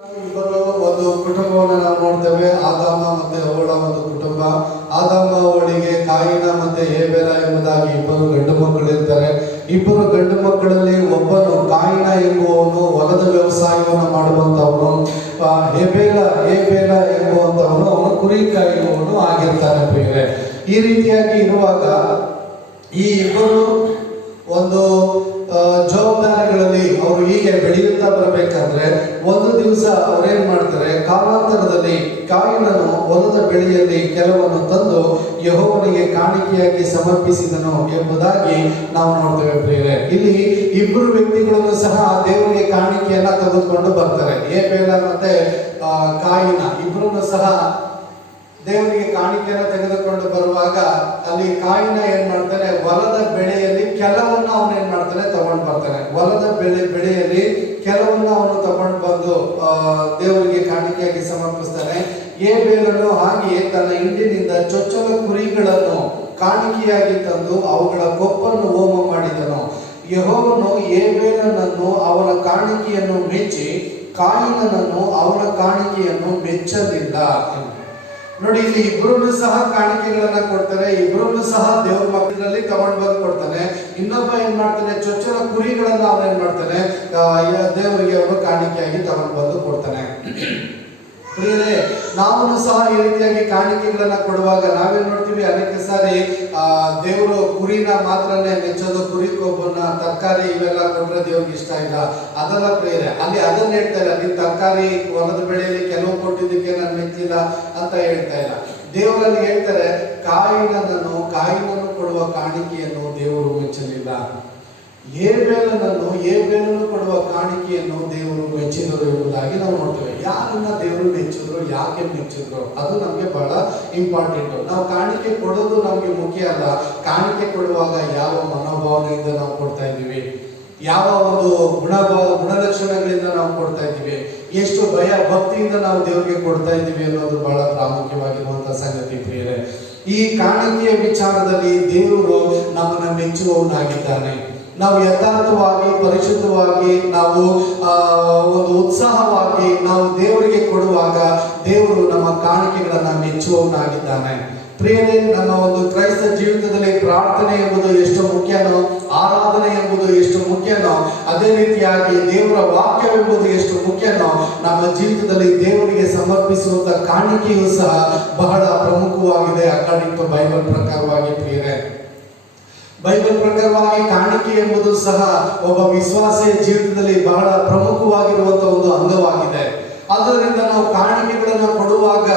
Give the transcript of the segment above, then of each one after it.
ಇಬ್ಬರು ಒಂದು ಕುಟುಂಬವನ್ನು ನಾವು ನೋಡ್ತೇವೆ. ಆದಾಮ ಮತ್ತೆ ಅವಳ ಒಂದು ಕುಟುಂಬ. ಆದಾಮ ಅವಳಿಗೆ ಕಾಯಿನ ಮತ್ತೆ ಹೇಬೆಲ ಎಂಬುದಾಗಿ ಇಬ್ಬರು ಗಂಡು ಮಕ್ಕಳಿರ್ತಾರೆ. ಇಬ್ಬರು ಗಂಡು ಮಕ್ಕಳಲ್ಲಿ ಒಬ್ಬನು ಕಾಯಿನ ಎಂಬುವವನು ಹೊಲದ ವ್ಯವಸಾಯವನ್ನು ಮಾಡುವಂತವನು. ಹೇಬೆಲ ಎಂಬುವಂತವನು ಅವನು ಕುರಿ ಕಾಯುವವನು ಆಗಿರ್ತಾನೆ ಪ್ರಿಯರೇ. ಈ ರೀತಿಯಾಗಿ ಇರುವಾಗ ಈ ಇಬ್ಬರು ಒಂದು ಜವಾಬ್ದಾರಿಗಳಲ್ಲಿ ಅವರು ಹೀಗೆ ಬೆಳೆಯುತ್ತಾ ಬರಬೇಕಾದ್ರೆ ಒಂದು ದಿವಸ ಅವರೇನ್ ಮಾಡ್ತಾರೆ, ಕಾಲಾಂತರದಲ್ಲಿ ಕಾಯಿನನು ಹೊಲದ ಬೆಳೆಯಲ್ಲಿ ಕೆಲವನ್ನು ತಂದು ಯೆಹೋವನಿಗೆ ಕಾಣಿಕೆಯಾಗಿ ಸಮರ್ಪಿಸಿದನು ಎಂಬುದಾಗಿ ನಾವು ನೋಡ್ತೇವೆ ಪ್ರಿಯರೇ. ಇಲ್ಲಿ ಇಬ್ಬರು ವ್ಯಕ್ತಿಗಳನ್ನು ಸಹ ದೇವರಿಗೆ ಕಾಣಿಕೆಯನ್ನ ತೆಗೆದುಕೊಂಡು ಬರ್ತಾರೆ. ಹೇಬೆಲ ಮತ್ತೆ ಕಾಯಿನ ಇಬ್ಬರನ್ನು ಸಹ ದೇವರಿಗೆ ಕಾಣಿಕೆಯನ್ನು ತೆಗೆದುಕೊಂಡು ಬರುವಾಗ ಅಲ್ಲಿ ಕಾಯಿನ ಏನ್ ಮಾಡ್ತಾನೆ, ಹೊಲದ ಬೆಳೆಯಲ್ಲಿ ಕೆಲವನ್ನ ಅವನು ಏನ್ ಮಾಡ್ತಾನೆ ತಗೊಂಡು ಬರ್ತಾನೆ. ಹೊಲದ ಬೆಳೆಯಲ್ಲಿ ಕೆಲವನ್ನ ಅವನು ತಗೊಂಡು ಬಂದು ದೇವರಿಗೆ ಕಾಣಿಕೆಯಾಗಿ ಸಮರ್ಪಿಸ್ತಾನೆ. ಹೇಬೆಲನು ಹಾಗೆಯೇ ತನ್ನ ಹಿಂಡಿನಿಂದ ಚೊಚ್ಚಲ ಕುರಿಗಳನ್ನು ಕಾಣಿಕೆಯಾಗಿ ತಂದು ಅವುಗಳ ಕೊಪ್ಪನ್ನು ಹೋಮ ಮಾಡಿದನು. ಯೆಹೋವನು ಹೇಬೆಲನನ್ನು ಅವನ ಕಾಣಿಕೆಯನ್ನು ಮೆಚ್ಚಿ ಕಾಯಿನನನ್ನು ಅವನ ಕಾಣಿಕೆಯನ್ನು ಮೆಚ್ಚಲಿಲ್ಲ. ನೋಡಿ, ಇಲ್ಲಿ ಇಬ್ರು ಸಹ ಕಾಣಿಕೆಗಳನ್ನ ಕೊಡ್ತಾರೆ. ಇಬ್ರು ಸಹ ದೇವ್ರ ಮಕ್ಕಳಲ್ಲಿ ತಗೊಂಡ್ ಬಂದು ಕೊಡ್ತಾನೆ. ಇನ್ನೊಬ್ಬ ಏನ್ ಮಾಡ್ತಾನೆ, ಚೊಚ್ಚಲ ಕುರಿಗಳನ್ನ ಅವನ ಏನ್ ಮಾಡ್ತಾನೆ, ದೇವರಿಗೆ ಒಬ್ಬ ಕಾಣಿಕೆಯಾಗಿ ತಗೊಂಡ್ ಬಂದು ಕೊಡ್ತಾನೆ. ನಾವು ಸಹ ಈ ರೀತಿಯಾಗಿ ಕಾಣಿಕೆಗಳನ್ನ ಕೊಡುವಾಗ ನಾವೇನ್ ನೋಡ್ತೀವಿ, ಅನೇಕ ಸಾರಿ ದೇವರು ಕುರಿನ ಮಾತ್ರನೇ ಮೆಚ್ಚೋದು. ಕುರಿ ಕೊಬ್ಬನ್ನ, ತರಕಾರಿ ಇವೆಲ್ಲ ಕೊಟ್ರೆ ದೇವ್ರಿಗೆ ಇಷ್ಟ ಇಲ್ಲ, ಅದೆಲ್ಲ ಪ್ರಿಯರೇ. ಅಲ್ಲಿ ಅದನ್ನ ಹೇಳ್ತಾ ಇಲ್ಲ, ನೀವು ತರಕಾರಿ ಹೊಲದ ಬೆಳೆಯಲ್ಲಿ ಕೆಲವು ಕೊಟ್ಟಿದ್ದಕ್ಕೆ ನಾನು ಮೆಚ್ಚಿಲ್ಲ ಅಂತ ಹೇಳ್ತಾ ಇಲ್ಲ. ದೇವರಲ್ಲಿ ಹೇಳ್ತಾರೆ, ಕಾಯಿನನ್ನು ಕೊಡುವ ಕಾಣಿಕೆಯನ್ನು ದೇವರು ಮೆಚ್ಚಲಿಲ್ಲ. ಹೇಬೆಲನು ಕೊಡುವ ಕಾಣಿಕೆಯನ್ನು ದೇವರು ಮೆಚ್ಚಿದರು ಎಂಬುದಾಗಿ ನಾವು ನೋಡ್ತೇವೆ. ಯಾರನ್ನ ದೇವರು ಮೆಚ್ಚಿದ್ರು, ಯಾಕೆ ಮೆಚ್ಚಿದ್ರು, ಅದು ನಮ್ಗೆ ಬಹಳ ಇಂಪಾರ್ಟೆಂಟ್. ನಾವು ಕಾಣಿಕೆ ಕೊಡೋದು ನಮ್ಗೆ ಮುಖ್ಯ ಅಲ್ಲ. ಕಾಣಿಕೆ ಕೊಡುವಾಗ ಯಾವ ಮನೋಭಾವನೆಯಿಂದ ನಾವು ಕೊಡ್ತಾ ಇದ್ದೀವಿ, ಯಾವ ಒಂದು ಗುಣಲಕ್ಷಣಗಳಿಂದ ನಾವು ಕೊಡ್ತಾ ಇದ್ದೀವಿ, ಎಷ್ಟು ಭಯ ಭಕ್ತಿಯಿಂದ ನಾವು ದೇವರಿಗೆ ಕೊಡ್ತಾ ಇದ್ದೀವಿ ಅನ್ನೋದು ಬಹಳ ಪ್ರಾಮುಖ್ಯವಾಗಿರುವಂತಹ ಸಂಗತಿ ಪ್ರಿಯರೇ. ಈ ಕಾಣಿಕೆಯ ವಿಚಾರದಲ್ಲಿ ದೇವರು ನಮ್ಮನ್ನ ಮೆಚ್ಚುವವನಾಗಿದ್ದಾನೆ. ನಾವು ಯಥಾರ್ಥವಾಗಿ, ಪರಿಶುದ್ಧವಾಗಿ, ನಾವು ಒಂದು ಉತ್ಸಾಹವಾಗಿ ನಾವು ದೇವರಿಗೆ ಕೊಡುವಾಗ ದೇವರು ನಮ್ಮ ಕಾಣಿಕೆಗಳನ್ನ ಮೆಚ್ಚುವವನಾಗಿದ್ದಾನೆ. ಪ್ರಿಯರೇ, ನಮ್ಮ ಒಂದು ಕ್ರೈಸ್ತ ಜೀವಿತದಲ್ಲಿ ಪ್ರಾರ್ಥನೆ ಎಂಬುದು ಎಷ್ಟು ಮುಖ್ಯನೋ, ಆರಾಧನೆ ಎಂಬುದು ಎಷ್ಟು ಮುಖ್ಯನೋ, ಅದೇ ರೀತಿಯಾಗಿ ದೇವರ ವಾಕ್ಯವೆಂಬುದು ಎಷ್ಟು ಮುಖ್ಯನೋ, ನಮ್ಮ ಜೀವಿತದಲ್ಲಿ ದೇವರಿಗೆ ಸಮರ್ಪಿಸುವಂತ ಕಾಣಿಕೆಯೂ ಸಹ ಬಹಳ ಪ್ರಮುಖವಾಗಿದೆ. ಅಕಾರ್ಡಿಂಗ್ ಟು ಬೈಬಲ್ ಪ್ರಕಾರವಾಗಿ ಪ್ರಿಯರೇ, ಬೈಬಲ್ ಪ್ರಕಾರವಾಗಿ ಕಾಣಿಕೆ ಎಂಬುದು ಸಹ ಒಬ್ಬ ವಿಶ್ವಾಸಿಯ ಜೀವಿತದಲ್ಲಿ ಬಹಳ ಪ್ರಮುಖವಾಗಿರುವಂತಹ ಒಂದು ಅಂಗವಾಗಿದೆ. ಆದ್ದರಿಂದ ನಾವು ಕಾಣಿಕೆಗಳನ್ನು ಕೊಡುವಾಗ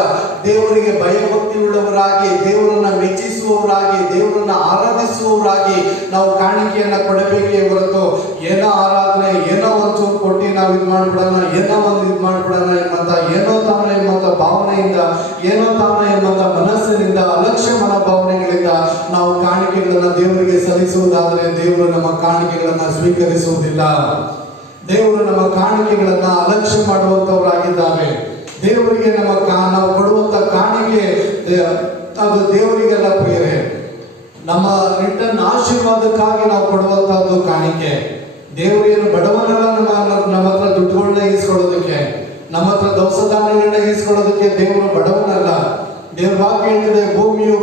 ದೇವರಿಗೆ ಭಯಭಕ್ತಿ ಉಳ್ಳವರಾಗಿ, ದೇವರನ್ನ ಮೆಚ್ಚಿಸುವವರಾಗಿ, ದೇವರನ್ನ ಆರಾಧಿಸುವವರಾಗಿ ನಾವು ಕಾಣಿಕೆಯನ್ನ ಕೊಡಬೇಕೇ ಹೊರತು ಏನೋ ಆರಾಧನೆ, ಏನೋ ಒಂಚೂರು ಕೊಟ್ಟು ನಾವು ಇದು ಮಾಡ್ಬಿಡೋಣ, ಏನೋ ಒಂದು ಇದು ಮಾಡ್ಬಿಡೋಣ ಎಂಬಂತ ಏನೋ ತಾನ ಎಂಬಂತ ಭಾವನೆಯಿಂದ, ಏನೋ ತಾನ ಎಂಬಂತ ಮನಸ್ಸಿನಿಂದ, ಅಲಕ್ಷ್ಯ ಮನೋಭಾವನೆಗಳಿಂದ ನಾವು ಕಾಣಿಕೆಗಳನ್ನ ದೇವರಿಗೆ ಸಲ್ಲಿಸುವುದಾದರೆ ದೇವರು ನಮ್ಮ ಕಾಣಿಕೆಗಳನ್ನ ಸ್ವೀಕರಿಸುವುದಿಲ್ಲ. ದೇವರು ನಮ್ಮ ಕಾಣಿಕೆಗಳನ್ನ ಅಲಕ್ಷ್ಯ ಮಾಡುವಂತವರಾಗಿದ್ದಾರೆ. ದೇವರಿಗೆ ನಾವು ಕೊಡುವಂತ ಕಾಣಿಕೆ ಅದು ದೇವರಿಗೆಲ್ಲ ಪ್ರಿಯರೇ, ನಮ್ಮ ರಿಟರ್ನ್ ಆಶೀರ್ವಾದಕ್ಕಾಗಿ ನಾವು ಕೊಡುವಂತಹದ್ದು ಕಾಣಿಕೆ. ದೇವರೇನು ಬಡವನೆಲ್ಲ ನಮ್ಮ ಹತ್ರ ದುಡ್ಡುಗಳನ್ನ ಈಸ್ಕೊಳ್ಳೋದಕ್ಕೆ, ನಮ್ಮ ಹತ್ರ ದವಸಧಾನ್ಯಗಳನ್ನ ಈಸ್ಕೊಳ್ಳೋದಕ್ಕೆ ದೇವರು ಬಡವನಲ್ಲ. ದೇವ್ರ ವಾಕ್ಯ ಹೇಳಿದೆ,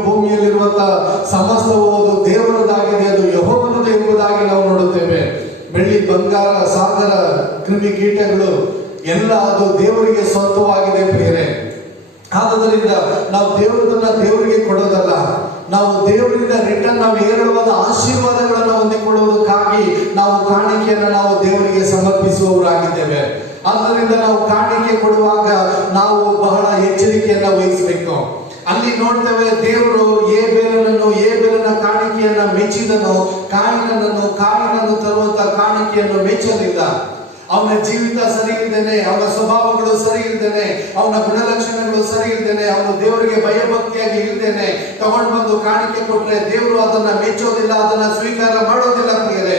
ಭೂಮಿಯಲ್ಲಿರುವಂತಹ ಸಮಸ್ತವು ಅದು ದೇವರದಾಗಿದೆ, ಅದು ಯೆಹೋವನದು ಎಂಬುದಾಗಿ ನಾವು ನೋಡುತ್ತೇವೆ. ಬೆಳ್ಳಿ, ಬಂಗಾರ, ಸಾಗರ, ಕ್ರಿಮಿ ಕೀಟಗಳು ಎಲ್ಲ ಅದು ದೇವರಿಗೆ ಸ್ವಂತವಾಗಿದೆ ಪ್ರಿಯರೇ. ಆದ್ದರಿಂದ ನಾವು ದೇವರಿಗೆ ಕೊಡೋದಲ್ಲ, ನಾವು ದೇವರಿಂದ ರಿಟರ್ನ್ ನಾವು ಹೇಳುವಾದ ಆಶೀರ್ವಾದಗಳನ್ನು ಹೊಂದಿಕೊಳ್ಳುವುದಕ್ಕಾಗಿ ನಾವು ಕಾಣಿಕೆಯನ್ನು ನಾವು ದೇವರಿಗೆ ಸಮರ್ಪಿಸುವವರಾಗಿದ್ದೇವೆ. ಆದ್ದರಿಂದ ನಾವು ಕಾಣಿಕೆ ಕೊಡುವಾಗ ನಾವು ಬಹಳ ಎಚ್ಚರಿಕೆಯನ್ನ ವಹಿಸಬೇಕು. ಅಲ್ಲಿ ನೋಡ್ತೇವೆ, ದೇವರು ಹೇಬೆಲನ ಕಾಣಿಕೆಯನ್ನ ಮೆಚ್ಚಿದನು, ಕಾಯಿನನ್ನು ತರುವಂತ ಕಾಣಿಕೆಯನ್ನು ಮೆಚ್ಚಲಿಲ್ಲ. ಅವನ ಜೀವಿತ ಸರಿ ಇದ್ದೇನೆ, ಅವನ ಸ್ವಭಾವಗಳು ಸರಿ ಇದ್ದೇನೆ, ಅವನ ಗುಣಲಕ್ಷಣಗಳು ಸರಿ ಇದ್ದೇನೆ, ಅವನು ದೇವರಿಗೆ ಭಯಭಕ್ತಿಯಾಗಿ ಇರ್ತೇನೆ, ತಗೊಂಡು ಬಂದು ಕಾಣಿಕೆ ಕೊಟ್ರೆ ದೇವರು ಅದನ್ನ ಮೆಚ್ಚೋದಿಲ್ಲ, ಅದನ್ನ ಸ್ವೀಕಾರ ಮಾಡೋದಿಲ್ಲ ಪ್ರಿಯರೇ.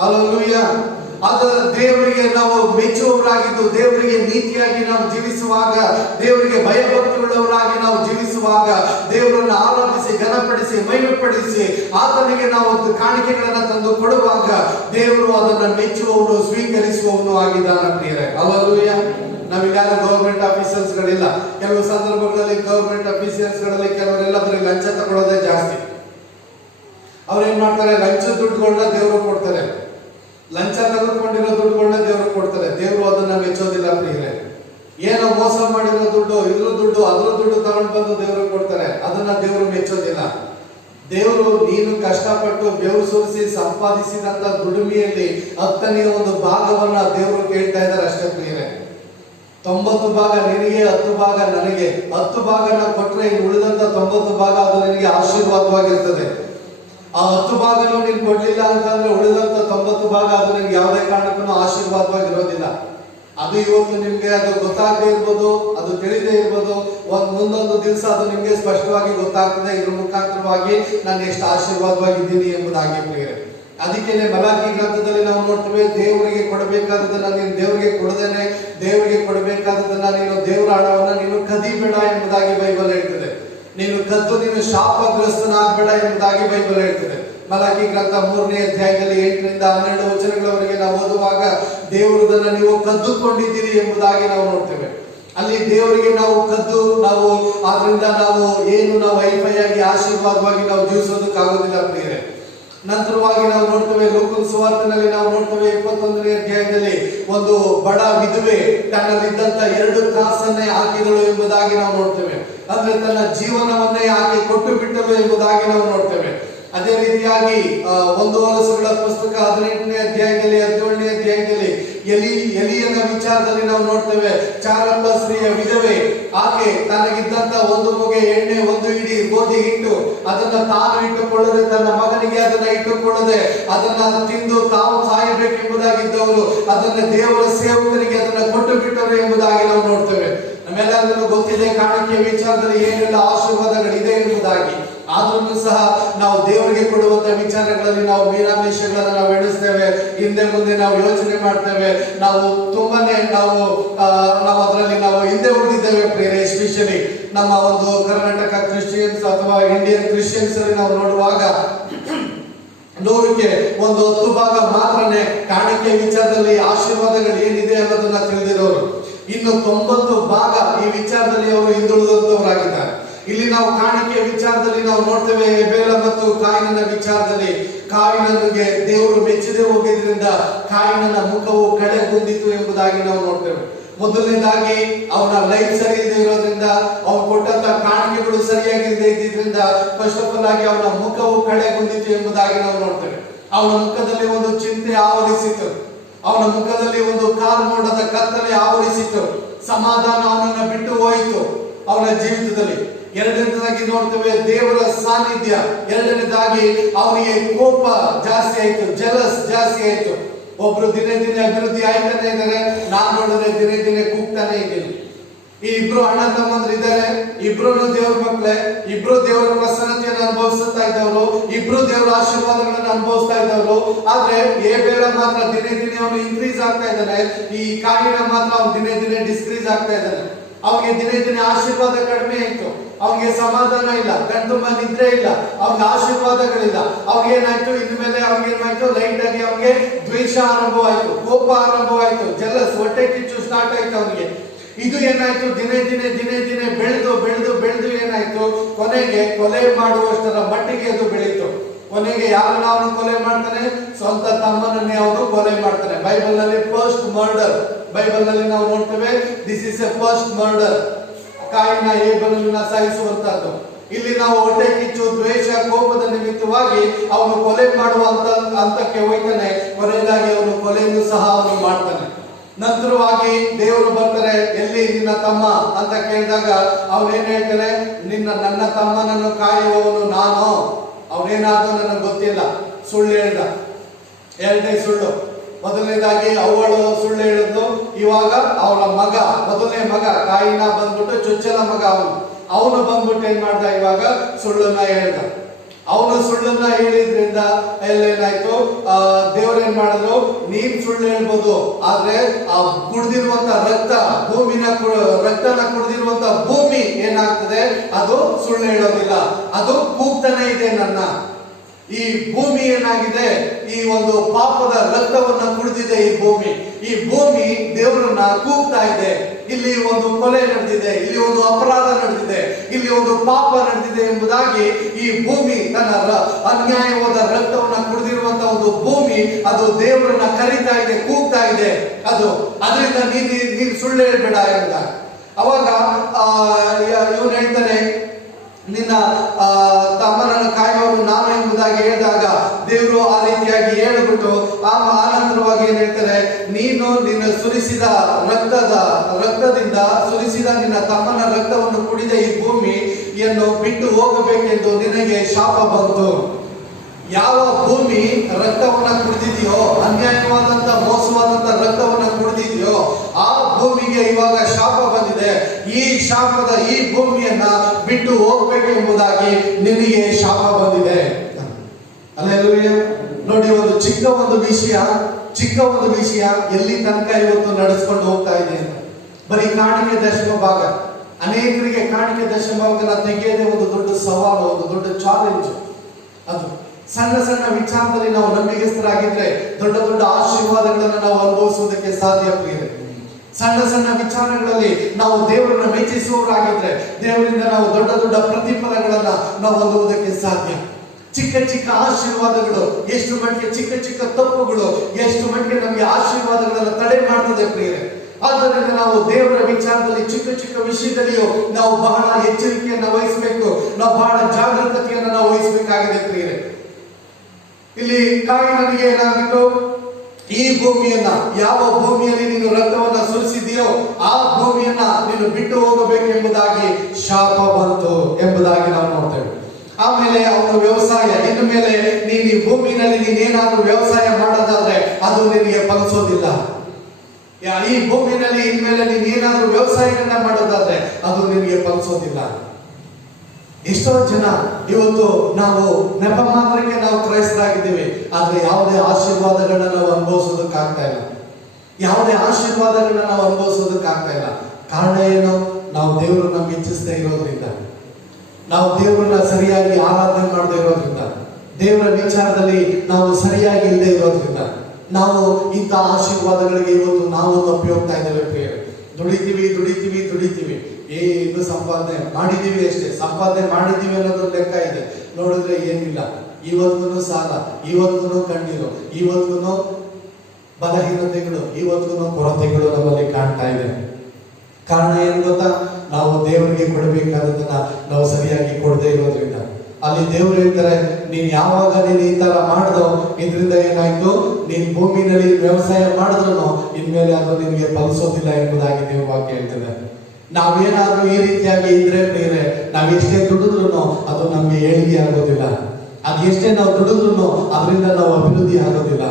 ಹಲ್ಲೆಲೂಯಾ. ಅದರ ದೇವರಿಗೆ ನಾವು ಮೆಚ್ಚುವವರಾಗಿದ್ದು, ದೇವರಿಗೆ ನೀತಿಯಾಗಿ ನಾವು ಜೀವಿಸುವಾಗ, ದೇವರಿಗೆ ಭಯಭಕ್ತಿಯುಳ್ಳವರಾಗಿ ನಾವು ಜೀವಿಸುವಾಗ, ದೇವರನ್ನು ಆರಾಧಿಸಿ, ಘನಪಡಿಸಿ, ಮಹಿಮೆಪಡಿಸಿ ಆತನಿಗೆ ನಾವು ಕಾಣಿಕೆಗಳನ್ನು ತಂದು ಕೊಡುವಾಗ ದೇವರು ಅದನ್ನು ಮೆಚ್ಚುವವನು, ಸ್ವೀಕರಿಸುವವನು ಆಗಿದ್ದಾನೆ ಪ್ರಿಯರೇ. ಹಲ್ಲೆಲೂಯಾ. ನಾವಿಲ್ಲಾರು ಗೌರ್ಮೆಂಟ್ ಆಫೀಸರ್ಸ್ ಗಳಿಲ್ಲ. ಕೆಲವು ಸಂದರ್ಭಗಳಲ್ಲಿ ಗೌರ್ಮೆಂಟ್ ಆಫೀಸರ್ಸ್ ಗಳಲ್ಲಿ ಕೆಲವರೆಲ್ಲ ಬರೀ ಲಂಚ ತಗೊಳ್ಳೋದೇ ಜಾಸ್ತಿ. ಅವ್ರೇನ್ ಮಾಡ್ತಾರೆ, ಲಂಚದ ದುಡ್ಡುಗಳನ್ನ ದೇವರು ಕೊಡ್ತಾರೆ, ಲಂಚ ತೆಗೆದುಕೊಂಡಿರೋ ದುಡ್ಡುಗಳನ್ನ ದೇವರು ಕೊಡ್ತಾರೆ. ದೇವರು ಅದನ್ನ ಮೆಚ್ಚೋದಿಲ್ಲ ಪ್ರಿಯರೇ. ಏನೋ ಮೋಸ ಮಾಡಿರೋ ದುಡ್ಡು, ಇದ್ರ ದುಡ್ಡು, ಅದ್ರ ದುಡ್ಡು ತಗೊಂಡು ಬಂದು ದೇವರು ಕೊಡ್ತಾರೆ, ಅದನ್ನ ದೇವರು ಮೆಚ್ಚೋದಿಲ್ಲ. ದೇವರು ನೀನು ಕಷ್ಟಪಟ್ಟು ಬೆವರು ಸುರಿಸಿ ಸಂಪಾದಿಸಿದಂತ ದುಡಿಮೆಯಲ್ಲಿ 10ನೇ ಒಂದು ಭಾಗವನ್ನ ದೇವರು ಕೇಳ್ತಾ ಇದ್ದಾರೆ ಅಷ್ಟೇ ಪ್ರಿಯರೇ. 90 ಭಾಗ ನಿನಗೆ, 10 ಭಾಗ ನನಗೆ. 10 ಭಾಗನ ಕೊಟ್ರೆ ಇನ್ನು ಉಳಿದಂತ 90 ಭಾಗ ಅದು ನಿನಗೆ ಆಶೀರ್ವಾದವಾಗಿರ್ತದೆ. ಆ 10 ಭಾಗನೂ ನೀನ್ ಕೊಡ್ಲಿಲ್ಲ ಅಂತಂದ್ರೆ ಉಳಿದಂತ 90 ಭಾಗ ಅದು ನಿನ್ಗೆ ಯಾವುದೇ ಕಾರಣಕ್ಕೂ ಆಶೀರ್ವಾದವಾಗಿರೋದಿಲ್ಲ. ಅದು ಇವತ್ತು ನಿಮ್ಗೆ ಅದು ಗೊತ್ತಾಗದೇ ಇರ್ಬೋದು, ಅದು ತಿಳಿದೇ ಇರ್ಬೋದು. ಮುಂದೊಂದು ದಿವಸ ಅದು ನಿಮ್ಗೆ ಸ್ಪಷ್ಟವಾಗಿ ಗೊತ್ತಾಗ್ತದೆ, ಇದ್ರ ಮುಖಾಂತರವಾಗಿ ನಾನು ಎಷ್ಟು ಆಶೀರ್ವಾದವಾಗಿದ್ದೀನಿ ಎಂಬುದಾಗಿ ಪ್ರಿಯರೇ. ಅದಕ್ಕೇನೆ ಮಲಾಕಿ ಗ್ರಂಥದಲ್ಲಿ ನಾವು ನೋಡ್ತೇವೆ, ದೇವರಿಗೆ ಕೊಡಬೇಕಾದದನ್ನ ನೀನು ದೇವರಿಗೆ ಕೊಡದೇನೆ, ದೇವರಿಗೆ ಕೊಡಬೇಕಾದದನ್ನ ನೀನು ದೇವರ ಹಣವನ್ನ ನೀನು ಕದಿಬೇಡ ಎಂಬುದಾಗಿ ಬೈಬಲ್ ಹೇಳ್ತದೆ. ನೀನು ಕದ್ದು ನೀನು ಶಾಪಗ್ರಸ್ತನಾಗಬೇಡ ಎಂಬುದಾಗಿ ಬೈಬಲ್ ಹೇಳ್ತದೆ. ಮಲಾಕಿ ಗ್ರಂಥ 3ನೇ ಅಧ್ಯಾಯದಲ್ಲಿ 8ರಿಂದ 12 ವಚನಗಳವರೆಗೆ ನಾವು ಓದುವಾಗ ದೇವರದನ್ನ ನೀವು ಕದ್ದುಕೊಂಡಿದ್ದೀರಿ ಎಂಬುದಾಗಿ ನಾವು ನೋಡ್ತೇವೆ. ಅಲ್ಲಿ ದೇವರಿಗೆ ನಾವು ಕದ್ದು ನಾವು ಆದ್ರಿಂದ ನಾವು ವೈಫೈ ಆಗಿ ಆಶೀರ್ವಾದವಾಗಿ ನಾವು ಜೀವಿಸೋದಕ್ಕಾಗೋದಿಲ್ಲ ಪ್ರಿಯರೇ. ನಂತರವಾಗಿ ನಾವು ನೋಡ್ತೇವೆ ಲೂಕನ ಸುವಾರ್ತೆಯಲ್ಲಿ ನಾವು ನೋಡ್ತೇವೆ 21ನೇ ಅಧ್ಯಾಯದಲ್ಲಿ ಒಂದು ಬಡ ವಿಧವೆ ತನ್ನಲ್ಲಿದ್ದಂತ 2 ಕಾಸನ್ನೇ ಹಾಕಿದಳು ಎಂಬುದಾಗಿ ನಾವು ನೋಡ್ತೇವೆ. ಅಂದ್ರೆ ತನ್ನ ಜೀವನವನ್ನೇ ಆಕೆ ಕೊಟ್ಟು ಬಿಟ್ಟಳು ಎಂಬುದಾಗಿ ನಾವು ನೋಡ್ತೇವೆ. ಅದೇ ರೀತಿಯಾಗಿ 1 ಅರಸುಗಳ ಪುಸ್ತಕ 18ನೇ ಅಧ್ಯಾಯದಲ್ಲಿ 17ನೇ ಅಧ್ಯಾಯದಲ್ಲಿ ಎಲಿಯನ ವಿಚಾರದಲ್ಲಿ ನಾವು ನೋಡ್ತೇವೆ. ಚಾರಪ್ಪ ಸ್ತ್ರೀಯ ವಿಧವೆ, ಆಕೆ ತನಗಿದ್ದಂತ 1 ಮೊಗೆ ಎಣ್ಣೆ, 1 ಇಡಿ ಗೋಧಿ ಹಿಟ್ಟು ಅದನ್ನ ತಾನು ಇಟ್ಟುಕೊಳ್ಳದೆ, ತನ್ನ ಮಗನಿಗೆ ಅದನ್ನ ಇಟ್ಟುಕೊಳ್ಳದೆ, ಅದನ್ನ ತಿಂದು ತಾವು ಸಾಯಬೇಕೆಂಬುದಾಗಿದ್ದವರು ಅದನ್ನ ದೇವರ ಸೇವಕರಿಗೆ ಅದನ್ನ ಕೊಟ್ಟು ಬಿಟ್ಟರು ಎಂಬುದಾಗಿ ನಾವು ನೋಡ್ತೇವೆ. ನಮ್ಮೆಲ್ಲರಿಗೂ ಗೊತ್ತಿದೆ ಕಾಣಿಕೆಯ ವಿಚಾರದಲ್ಲಿ ಏನೆಲ್ಲ ಆಶೀರ್ವಾದಗಳಿದೆ ಎಂಬುದಾಗಿ. ಆದ್ರೂ ಸಹ ನಾವು ದೇವರಿಗೆ ಕೊಡುವಂತ ವಿಚಾರಗಳಲ್ಲಿ ನಾವು ಮೀನಾಮೇಷಗಳನ್ನ ನಾವು ಎಣಿಸ್ತೇವೆ, ಹಿಂದೆ ಮುಂದೆ ನಾವು ಯೋಚನೆ ಮಾಡ್ತೇವೆ. ನಾವು ತುಂಬಾನೇ ನಾವು ಅದರಲ್ಲಿ ನಾವು ಹಿಂದೆ ಉಳಿದಿದ್ದೇವೆ ಪ್ರಿಯರೇ. ಎಸ್ಪೆಷಲಿ ನಮ್ಮ ಒಂದು ಕರ್ನಾಟಕ ಕ್ರಿಶ್ಚಿಯನ್ಸ್ ಅಥವಾ ಇಂಡಿಯನ್ ಕ್ರಿಶ್ಚಿಯನ್ಸ್ ಅಲ್ಲಿ ನಾವು ನೋಡುವಾಗ 100ಕ್ಕೆ 10 ಭಾಗ ಮಾತ್ರನೇ ಕಾಣಿಕೆ ವಿಚಾರದಲ್ಲಿ ಆಶೀರ್ವಾದಗಳು ಏನಿದೆ ಅನ್ನೋದನ್ನ ತಿಳಿದಿರೋರು. ಇನ್ನು 90 ಭಾಗ ಈ ವಿಚಾರದಲ್ಲಿ ಅವರು ಹಿಂದುಳಿದಂತವರಾಗಿದ್ದಾರೆ. ಇಲ್ಲಿ ನಾವು ಕಾಣಿಕೆಯ ವಿಚಾರದಲ್ಲಿ ನಾವು ನೋಡ್ತೇವೆ, ಹೇಬೇಲ ಮತ್ತು ಕಾಯಿನನ ವಿಚಾರದಲ್ಲಿ ಕಾಯಿನನಿಗೆ ದೇವರು ಮೆಚ್ಚದೆ ಹೋಗಿದ್ರಿಂದ ಕಾಯಿನನ ಮುಖವು ಕಡೆಗುಂದಿತು ಎಂಬುದಾಗಿ ನಾವು ನೋಡ್ತೇವೆ. ಮೊದಲನೇದಾಗಿ ಅವನ ಲೈಫ್ ಸರಿ ಇಲ್ಲದೆ ಇರೋದ್ರಿಂದ, ಅವನು ಕೊಟ್ಟಂತ ಕಾಣಿಕೆಗಳು ಸರಿಯಾಗಿಲ್ಲದೆ ಇದ್ದಿದ್ರಿಂದ ಫಸ್ಟ್ ಆಫ್ ಆಲ್ ಆಗಿ ಅವನ ಮುಖವು ಕಡೆಗುಂದಿತು ಎಂಬುದಾಗಿ ನಾವು ನೋಡ್ತೇವೆ. ಅವನ ಮುಖದಲ್ಲಿ ಒಂದು ಚಿಂತೆ ಆವರಿಸಿತು, ಅವನ ಮುಖದಲ್ಲಿ ಒಂದು ಕಾರ್ಮೋಡದ ಕತ್ತಲೆ ಆವರಿಸಿತು, ಸಮಾಧಾನ ಅವನನ್ನ ಬಿಟ್ಟು ಹೋಯಿತು ಅವನ ಜೀವಿತದಲ್ಲಿ. ಎರಡನೇದಾಗಿ ನೋಡ್ತೇವೆ ದೇವರ ಸಾನ್ನಿಧ್ಯ. ಎರಡನೇದಾಗಿ ಅವನಿಗೆ ಕೋಪ ಜಾಸ್ತಿ ಆಯ್ತು, ಜಲಸ್ ಜಾಸ್ತಿ ಆಯ್ತು. ಒಬ್ರು ದಿನೇ ದಿನೇ ಅಭಿವೃದ್ಧಿ ಆಯ್ತಾನೆ ಇದ್ದಾರೆ, ನಾನ್ ನೋಡಿದ್ರೆ ದಿನೇ ದಿನೇ ಕೂಗ್ತಾನೆ ಇದ್ದೀನಿ. ಈ ಇಬ್ರು ಅಣ್ಣ ತಮ್ಮಂದ್ರು ಇದ್ದಾರೆ, ಇಬ್ರು ದೇವ್ರ ಮಕ್ಕಳೇ, ಇಬ್ರು ದೇವರ ಪ್ರಸನ್ನತೆಯನ್ನು ಅನುಭವಿಸ್ತಾ ಇದ್ದವರು, ಇಬ್ರು ದೇವರ ಆಶೀರ್ವಾದಗಳನ್ನ ಅನುಭವಿಸ್ತಾ ಇದ್ದವರು. ಆದ್ರೆ ಹೇಬೇಲ ಮಾತ್ರ ದಿನೇ ದಿನೇ ಅವನು ಇನ್ಕ್ರೀಸ್ ಆಗ್ತಾ ಇದ್ದಾನೆ, ಈ ಕಾಯಿನ ಮಾತ್ರ ಅವನು ದಿನೇ ದಿನೇ ಡಿಸ್ಕ್ರೀಸ್ ಆಗ್ತಾ ಇದ್ದಾನೆ. ಅವನಿಗೆ ದಿನೇ ದಿನೇ ಆಶೀರ್ವಾದ ಕಡಿಮೆ ಆಯ್ತು, ಅವನಿಗೆ ಸಮಾಧಾನ ಇಲ್ಲ, ಕಣ್ತುಂಬ ನಿದ್ರೆ ಇಲ್ಲ, ಅವನಿಗೆ ಆಶೀರ್ವಾದಗಳಿಲ್ಲ. ಅವ್ನಿಗೆ ಏನಾಯ್ತು, ಇನ್ಮೇಲೆ ಅವ್ನಿಗೆ ಏನಾಯ್ತು, ಲೈಟ್ ಆಗಿ ಅವನಿಗೆ ದ್ವೇಷ ಆರಂಭವಾಯ್ತು, ಕೋಪ ಆರಂಭವಾಯ್ತು, ಜಲಸ್, ಹೊಟ್ಟೆ ಕಿಚ್ಚು ಸ್ಟಾರ್ಟ್ ಆಯ್ತು ಅವನಿಗೆ. ಇದು ಏನಾಯ್ತು, ದಿನೇ ದಿನೇ ಬೆಳೆದು ಏನಾಯ್ತು, ಕೊನೆಗೆ ಕೊಲೆ ಮಾಡುವಷ್ಟರ ಮಟ್ಟಿಗೆ ಅದು ಬೆಳೀತು. ಕೊನೆಗೆ ಯಾರನ್ನ ಅವನು ಕೊಲೆ ಮಾಡ್ತಾನೆ, ಸ್ವಂತ ತಮ್ಮನನ್ನೇ ಅವನು ಕೊಲೆ ಮಾಡ್ತಾನೆ. ಬೈಬಲ್ ನಲ್ಲಿ ಫಸ್ಟ್ ಮರ್ಡರ್, ಬೈಬಲ್ ನಲ್ಲಿ ನಾವು ನೋಡ್ತೇವೆ, this is A first murder. ಕಾಯಿನ ಹೇಬೇಲನ್ನ ಸಾಯಿಸುವಂತದ್ದು. ಇಲ್ಲಿ ನಾವು ಹೊಟ್ಟೆ ಕಿಚ್ಚು, ದ್ವೇಷ, ಕೋಪದ ನಿಮಿತ್ತವಾಗಿ ಅವನು ಕೊಲೆ ಮಾಡುವ ಹಂತಕ್ಕೆ ಹೋಯ್ತಾನೆ. ಕೊನೆಯದಾಗಿ ಅವನು ಕೊಲೆಯನ್ನು ಸಹ ಅವನು ಮಾಡ್ತಾನೆ. ನಂತರವಾಗಿ ದೇವರು ಬರ್ತಾರೆ, ಎಲ್ಲಿ ನಿನ್ನ ತಮ್ಮ ಅಂತ ಕೇಳಿದಾಗ ಅವನೇನ್ ಹೇಳ್ತಾನೆ, ನನ್ನ ತಮ್ಮನನ್ನು ಕಾಯುವವನು ನಾನು. ಅವನೇನಾದ್ರು ನನಗೆ ಗೊತ್ತಿಲ್ಲ, ಸುಳ್ಳು ಹೇಳ್ದ. ಎರಡನೇ ಸುಳ್ಳು. ಮೊದಲನೇದಾಗಿ ಅವಳು ಸುಳ್ಳು ಹೇಳಿದ್ಲು. ಇವಾಗ ಅವಳ ಮಗ, ಮೊದಲನೇ ಮಗ ಕಾಯಿನ ಬಂದ್ಬಿಟ್ಟು ಚೊಚ್ಚಲ ಮಗ ಅವನು ಬಂದ್ಬಿಟ್ಟು ಏನ್ ಮಾಡ್ದ, ಇವಾಗ ಸುಳ್ಳನ್ನ ಹೇಳ್ದ. ಅವನು ಸುಳ್ಳನ್ನ ಹೇಳಿದ್ರಿಂದ ಏನಾಯ್ತು, ದೇವ್ರೇನ್ ಮಾಡಿದ್ರು, ನೀನ್ ಸುಳ್ಳು ಹೇಳ್ಬೋದು, ಆದ್ರೆ ಆ ಕುಡ್ದಿರುವಂತ ರಕ್ತನ ಕುಡ್ದಿರುವಂತ ಭೂಮಿ ಏನಾಗ್ತದೆ, ಅದು ಸುಳ್ಳು ಹೇಳೋದಿಲ್ಲ, ಅದು ಕೂಗ್ತಾನೆ ಇದೆ. ನನ್ನ ಈ ಭೂಮಿ ಏನಾಗಿದೆ, ಈ ಒಂದು ಪಾಪದ ರಕ್ತವನ್ನ ಕುಡಿದಿದೆ ಈ ಭೂಮಿ. ಈ ಭೂಮಿ ದೇವರನ್ನ ಕೂಗ್ತಾ ಇದೆ. ಇಲ್ಲಿ ಒಂದು ಕೊಲೆ ನಡೆದಿದೆ, ಇಲ್ಲಿ ಒಂದು ಅಪರಾಧ ನಡೆದಿದೆ, ಇಲ್ಲಿ ಒಂದು ಪಾಪ ನಡೆದಿದೆ ಎಂಬುದಾಗಿ ಈ ಭೂಮಿ ತನ್ನ ಅನ್ಯಾಯವಾದ ರಕ್ತವನ್ನ ಕುಡಿದಿರುವಂತಹ ಒಂದು ಭೂಮಿ ಅದು ದೇವರನ್ನ ಕರೀತಾ ಇದೆ, ಕೂಗ್ತಾ ಇದೆ. ಅದರಿಂದ ನೀನು ಸುಳ್ಳು ಹೇಳ್ಬೇಡ ಎಂಬುದಾಗಿ. ಅವಾಗ ಇವನು ಹೇಳ್ತಾನೆ, ನಿನ್ನ ತಮ್ಮನನ್ನು ಕಾಯುವವನು ನಾನು ಎಂಬುದಾಗಿ ಹೇಳಿದಾಗ ದೇವರು ಆ ರೀತಿಯಾಗಿ ಹೇಳಿಬಿಟ್ಟು ಆನಂತರವಾಗಿ ಏನ್ ಹೇಳ್ತಾರೆ, ನೀನು ನಿನ್ನ ಸುರಿಸಿದ ರಕ್ತದಿಂದ ಸುರಿಸಿದ ನಿನ್ನ ತಮ್ಮನ ರಕ್ತವನ್ನು ಕುಡಿದ ಈ ಭೂಮಿಯನ್ನು ಬಿಟ್ಟು ಹೋಗಬೇಕೆಂದು ನಿನಗೆ ಶಾಪ ಬಂತು. ಯಾವ ಭೂಮಿ ರಕ್ತವನ್ನ ಕುಡಿದಿದೆಯೋ, ಅನ್ಯಾಯವಾದಂತ ಮೋಸವಾದಂತ ರಕ್ತವನ್ನ ಕುಡಿದಿದೆಯೋ ಆ ಭೂಮಿಗೆ ಇವಾಗ ಶಾಪ ಬಂದಿದೆ. ಈ ಶಾಪದ ಈ ಭೂಮಿಯನ್ನ ಬಿಟ್ಟು ಹೋಗ್ಬೇಕೆಂಬುದಾಗಿ ನಿನಗೆ ಶಾಪ ಬಂದಿದೆ. ಅಲ್ಲೆಲ್ಲೂಯ್ಯ. ನೋಡಿ, ಒಂದು ಚಿಕ್ಕ ಒಂದು ವಿಷಯ ಎಲ್ಲಿ ತನಕ ಇವತ್ತು ನಡೆಸ್ಕೊಂಡು ಹೋಗ್ತಾ ಇದೆ ಅಂತ. ಬರೀ ಕಾಣಿಕೆ ದಶಮ ಭಾಗ, ಅನೇಕರಿಗೆ ಕಾಣಿಕೆ ದಶಮ ಭಾಗನ ತೆಗೆಯದೆ ಒಂದು ದೊಡ್ಡ ಸವಾಲು, ಒಂದು ದೊಡ್ಡ ಚಾಲೆಂಜ್. ಅದು ಸಣ್ಣ ಸಣ್ಣ ವಿಚಾರದಲ್ಲಿ ನಾವು ನಂಬಿಕೆಸ್ಥರಾಗಿದ್ರೆ ದೊಡ್ಡ ದೊಡ್ಡ ಆಶೀರ್ವಾದಗಳನ್ನು ನಾವು ಅನುಭವಿಸುವುದಕ್ಕೆ ಸಾಧ್ಯ. ಸಣ್ಣ ಸಣ್ಣ ವಿಚಾರಗಳಲ್ಲಿ ನಾವು ದೇವರನ್ನ ಮೆಚ್ಚಿಸುವವರಾಗಿದ್ರೆ ದೇವರಿಂದ ನಾವು ದೊಡ್ಡ ದೊಡ್ಡ ಪ್ರತಿಫಲಗಳನ್ನ ನಾವು ಹೊಂದುವುದಕ್ಕೆ ಸಾಧ್ಯ. ಚಿಕ್ಕ ಚಿಕ್ಕ ಆಶೀರ್ವಾದಗಳು ಎಷ್ಟು ಮಟ್ಟಿಗೆ, ಚಿಕ್ಕ ಚಿಕ್ಕ ತಪ್ಪುಗಳು ಎಷ್ಟು ಮಟ್ಟಿಗೆ ನಮಗೆ ಆಶೀರ್ವಾದಗಳನ್ನು ತಡೆ ಮಾಡ್ತದೆ ಪ್ರಿಯರೇ. ಆದ್ದರಿಂದ ನಾವು ದೇವರ ವಿಚಾರದಲ್ಲಿ ಚಿಕ್ಕ ಚಿಕ್ಕ ವಿಷಯದಲ್ಲಿಯೂ ನಾವು ಬಹಳ ಎಚ್ಚರಿಕೆಯನ್ನು ವಹಿಸಬೇಕು, ನಾವು ಬಹಳ ಜಾಗೃತೆಯನ್ನು ನಾವು ವಹಿಸಬೇಕಾಗಿದೆ ಪ್ರಿಯರೇ. ಇಲ್ಲಿ ಕಾಯಿನನಿಗೆ ಏನಾಗಿತ್ತು, ಈ ಭೂಮಿಯನ್ನ, ಯಾವ ಭೂಮಿಯಲ್ಲಿ ನೀನು ರಕ್ತವನ್ನ ಸುರಿಸಿದೆಯೋ ಆ ಭೂಮಿಯನ್ನ ನೀನು ಬಿಟ್ಟು ಹೋಗಬೇಕೆಂಬುದಾಗಿ ಶಾಪ ಬಂತು ಎಂಬುದಾಗಿ ನಾವು ನೋಡ್ತೇವೆ. ಆಮೇಲೆ ಅವನ ವ್ಯವಸಾಯ, ಇನ್ನು ಮೇಲೆ ನೀನು ಈ ಭೂಮಿನಲ್ಲಿ ನೀನೇನಾದ್ರೂ ವ್ಯವಸಾಯ ಮಾಡೋದಾದ್ರೆ ಅದು ನಿನಗೆ ಫಲಿಸೋದಿಲ್ಲ. ಈ ಭೂಮಿನಲ್ಲಿ ಇನ್ಮೇಲೆ ನೀನೇನಾದ್ರೂ ವ್ಯವಸಾಯಗಳನ್ನ ಮಾಡೋದಾದ್ರೆ ಅದು ನಿನಗೆ ಫಲಿಸೋದಿಲ್ಲ. ಎಷ್ಟೋ ಜನ ಇವತ್ತು ನಾವು ನೆಪ ಮಾತ್ರಕ್ಕೆ ನಾವು ಕ್ರೈಸ್ತರಾಗಿದ್ದೀವಿ, ಆದ್ರೆ ಯಾವುದೇ ಆಶೀರ್ವಾದಗಳನ್ನ ನಾವು ಅನುಭವಿಸೋದಕ್ಕಾಗ್ತಾ ಇಲ್ಲ. ಕಾರಣ ಏನು? ನಾವು ದೇವರು ನಮ್ಗೆ ಇಚ್ಛಿಸದೇ ಇರೋದ್ರಿಂದ, ನಾವು ದೇವರನ್ನ ಸರಿಯಾಗಿ ಆರಾಧನೆ ಮಾಡದೇ ಇರೋದ್ರಿಂದ, ದೇವರ ವಿಚಾರದಲ್ಲಿ ನಾವು ಸರಿಯಾಗಿ ಇಲ್ಲದೆ ಇರೋದ್ರಿಂದ ನಾವು ಇಂಥ ಆಶೀರ್ವಾದಗಳಿಗೆ ಇವತ್ತು ನಾವು ತಪ್ಪಿ ಹೋಗ್ತಾ ಇದ್ದೇವೆ ಪ್ರಿಯರೇ. ದುಡಿತೀವಿ ಏನು ಸಂಪಾದನೆ ಮಾಡಿದೀವಿ ಅಷ್ಟೇ, ಸಂಪಾದನೆ ಮಾಡಿದೀವಿ ಅನ್ನೋದು ಲೆಕ್ಕ ಇದೆ. ನೋಡಿದ್ರೆ ಏನಿಲ್ಲ. ಇವತ್ತಿಗೂ ಸಾಲ, ಇವತ್ತಿಗೂ ಕಣ್ಣೀರು, ಇವತ್ತಿಗೂ ಬಲಹೀನತೆಗಳು, ಇವತ್ತಿಗೂ ಕೊರತೆಗಳು ನಮ್ಮಲ್ಲಿ ಕಾಣ್ತಾ ಇದೆ. ಕಾರಣ ಏನು ಗೊತ್ತಾ? ನಾವು ದೇವರಿಗೆ ಕೊಡಬೇಕಾದದನ್ನ ನಾವು ಸರಿಯಾಗಿ ಕೊಡದೇ ಇರೋದ್ರಿಂದ. ಅಲ್ಲಿ ದೇವರು ಹೇಳ್ತಾರೆ, ನೀನ್ ಯಾವಾಗ ನೀನು ಈ ತರ ಮಾಡ್ದೋ ಇದರಿಂದ ಏನಾಯ್ತು, ನೀನ್ ಭೂಮಿನಲ್ಲಿ ವ್ಯವಸಾಯ ಮಾಡಿದ್ರು ಇನ್ಮೇಲೆ ಅದು ನಿನ್ಗೆ ಫಲಿಸೋದಿಲ್ಲ ಎಂಬುದಾಗಿ ದೇವ್ರ ವಾಕ್ಯ ಹೇಳ್ತದೆ. ನಾವೇನಾದ್ರೂ ಈ ರೀತಿಯಾಗಿ ಇದ್ರೆ ಬೇರೆ, ನಾವ್ ಎಷ್ಟೇ ದುಡಿದ್ರು ಅದು ನಮ್ಗೆ ಏಳಿಗೆ ಆಗೋದಿಲ್ಲ. ಅದ್ ಎಷ್ಟೇ ನಾವು ದುಡಿದ್ರು ಅದರಿಂದ ನಾವು ಅಭಿವೃದ್ಧಿ ಆಗೋದಿಲ್ಲ.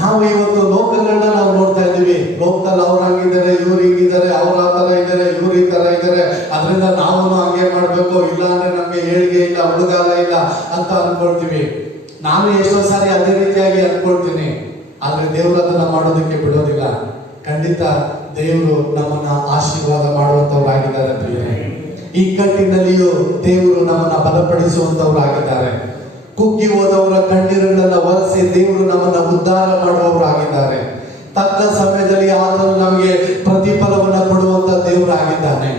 ನಾವು ಇವತ್ತು ಲೋಕಗಳನ್ನ ನಾವು ನೋಡ್ತಾ ಇದ್ದೀವಿ. ಲೋಕದಲ್ಲಿ ಅವ್ರು ಹಂಗಿದ್ದಾರೆ, ಇವ್ರು ಹಿಂಗಿದ್ದಾರೆ, ಅವ್ರ ಆ ತರ ಇದ್ದಾರೆ, ಇವ್ರು ಈ ತರ ಇದ್ದಾರೆ, ಅದರಿಂದ ನಾವು ಹಂಗೆ ಮಾಡ್ಬೇಕು, ಇಲ್ಲ ಅಂದ್ರೆ ನಮ್ಗೆ ಏಳಿಗೆ ಇಲ್ಲ, ಹುಡುಗಾಲ ಇಲ್ಲ ಅಂತ ಅನ್ಕೊಳ್ತೀವಿ. ನಾನು ಎಷ್ಟೋ ಸಾರಿ ಅದೇ ರೀತಿಯಾಗಿ ಅನ್ಕೊಳ್ತೀನಿ. ಆದ್ರೆ ದೇವರು ಅದನ್ನ ಮಾಡೋದಕ್ಕೆ ಬಿಡೋದಿಲ್ಲ. ಖಂಡಿತ ದೇವರು ನಮ್ಮನ್ನ ಆಶೀರ್ವಾದ ಮಾಡುವಂತವ್ರಾಗಿದ್ದಾರೆ ಪ್ರಿಯರೇ. ಈ ಕಟ್ಟಿನಲ್ಲಿಯೂ ದೇವರು ನಮ್ಮನ್ನ ಬಲಪಡಿಸುವಂತವ್ರಾಗಿದ್ದಾರೆ. ಕುಗ್ಗಿ ಹೋದವರ ಕಣ್ಣೀರನ್ನೆಲ್ಲ ಒರೆಸಿ ದೇವರು ನಮ್ಮನ್ನ ಉದ್ಧಾರ ಮಾಡುವವರಾಗಿದ್ದಾರೆ. ತಕ್ಕ ಸಮಯದಲ್ಲಿ ಆತನು ನಮಗೆ ಪ್ರತಿಫಲವನ್ನ ಕೊಡುವಂತ ದೇವರಾಗಿದ್ದಾನೆ.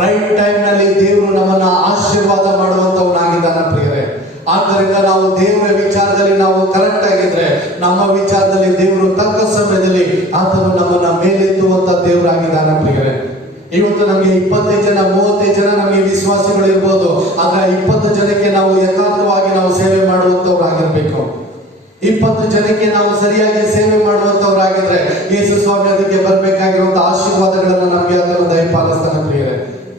ರೈಟ್ ಟೈಮ್ ನಲ್ಲಿ ದೇವರು ನಮ್ಮನ್ನ ಆಶೀರ್ವಾದ ಮಾಡುವಂತವನಾಗಿದ್ದಾನೆ ಪ್ರಿಯರೇ. ಆದ್ದರಿಂದ ನಾವು ದೇವರ ವಿಚಾರದಲ್ಲಿ ನಾವು ಕರೆಕ್ಟ್ ಆಗಿದ್ರೆ, ನಮ್ಮ ವಿಚಾರದಲ್ಲಿ ದೇವರು ತಕ್ಕ ಸಮಯದಲ್ಲಿ ಆತನು ನಮ್ಮನ್ನ ಮೇಲೆತ್ತುವಂತ ದೇವರಾಗಿದ್ದಾನೆ ಪ್ರಿಯರೇ. ಇವತ್ತು ನಮಗೆ 25 ಜನ 30 ಜನ ನಮಗೆ ವಿಶ್ವಾಸಿಗಳು ಇರ್ಬೋದು, ಆದ್ರೆ 20 ಜನಕ್ಕೆ ನಾವು ಯಥಾರ್ಥವಾಗಿ ನಾವು ಸೇವೆ ಮಾಡುವಂತವ್ರಾಗಿರ್ಬೇಕು. 20 ಜನಕ್ಕೆ ನಾವು ಸರಿಯಾಗಿ ಸೇವೆ ಮಾಡುವಂತವ್ರಾಗಿದ್ರೆ ಯೇಸು ಸ್ವಾಮಿ ಅದಕ್ಕೆ ಬರ್ಬೇಕಾಗಿರುವಂತ ಆಶೀರ್ವಾದಗಳನ್ನ ನಮಗೆ ಅದನ್ನು ದಯಪಾಲಿಸ್ತಾನೆ ಪ್ರಿಯರೇ.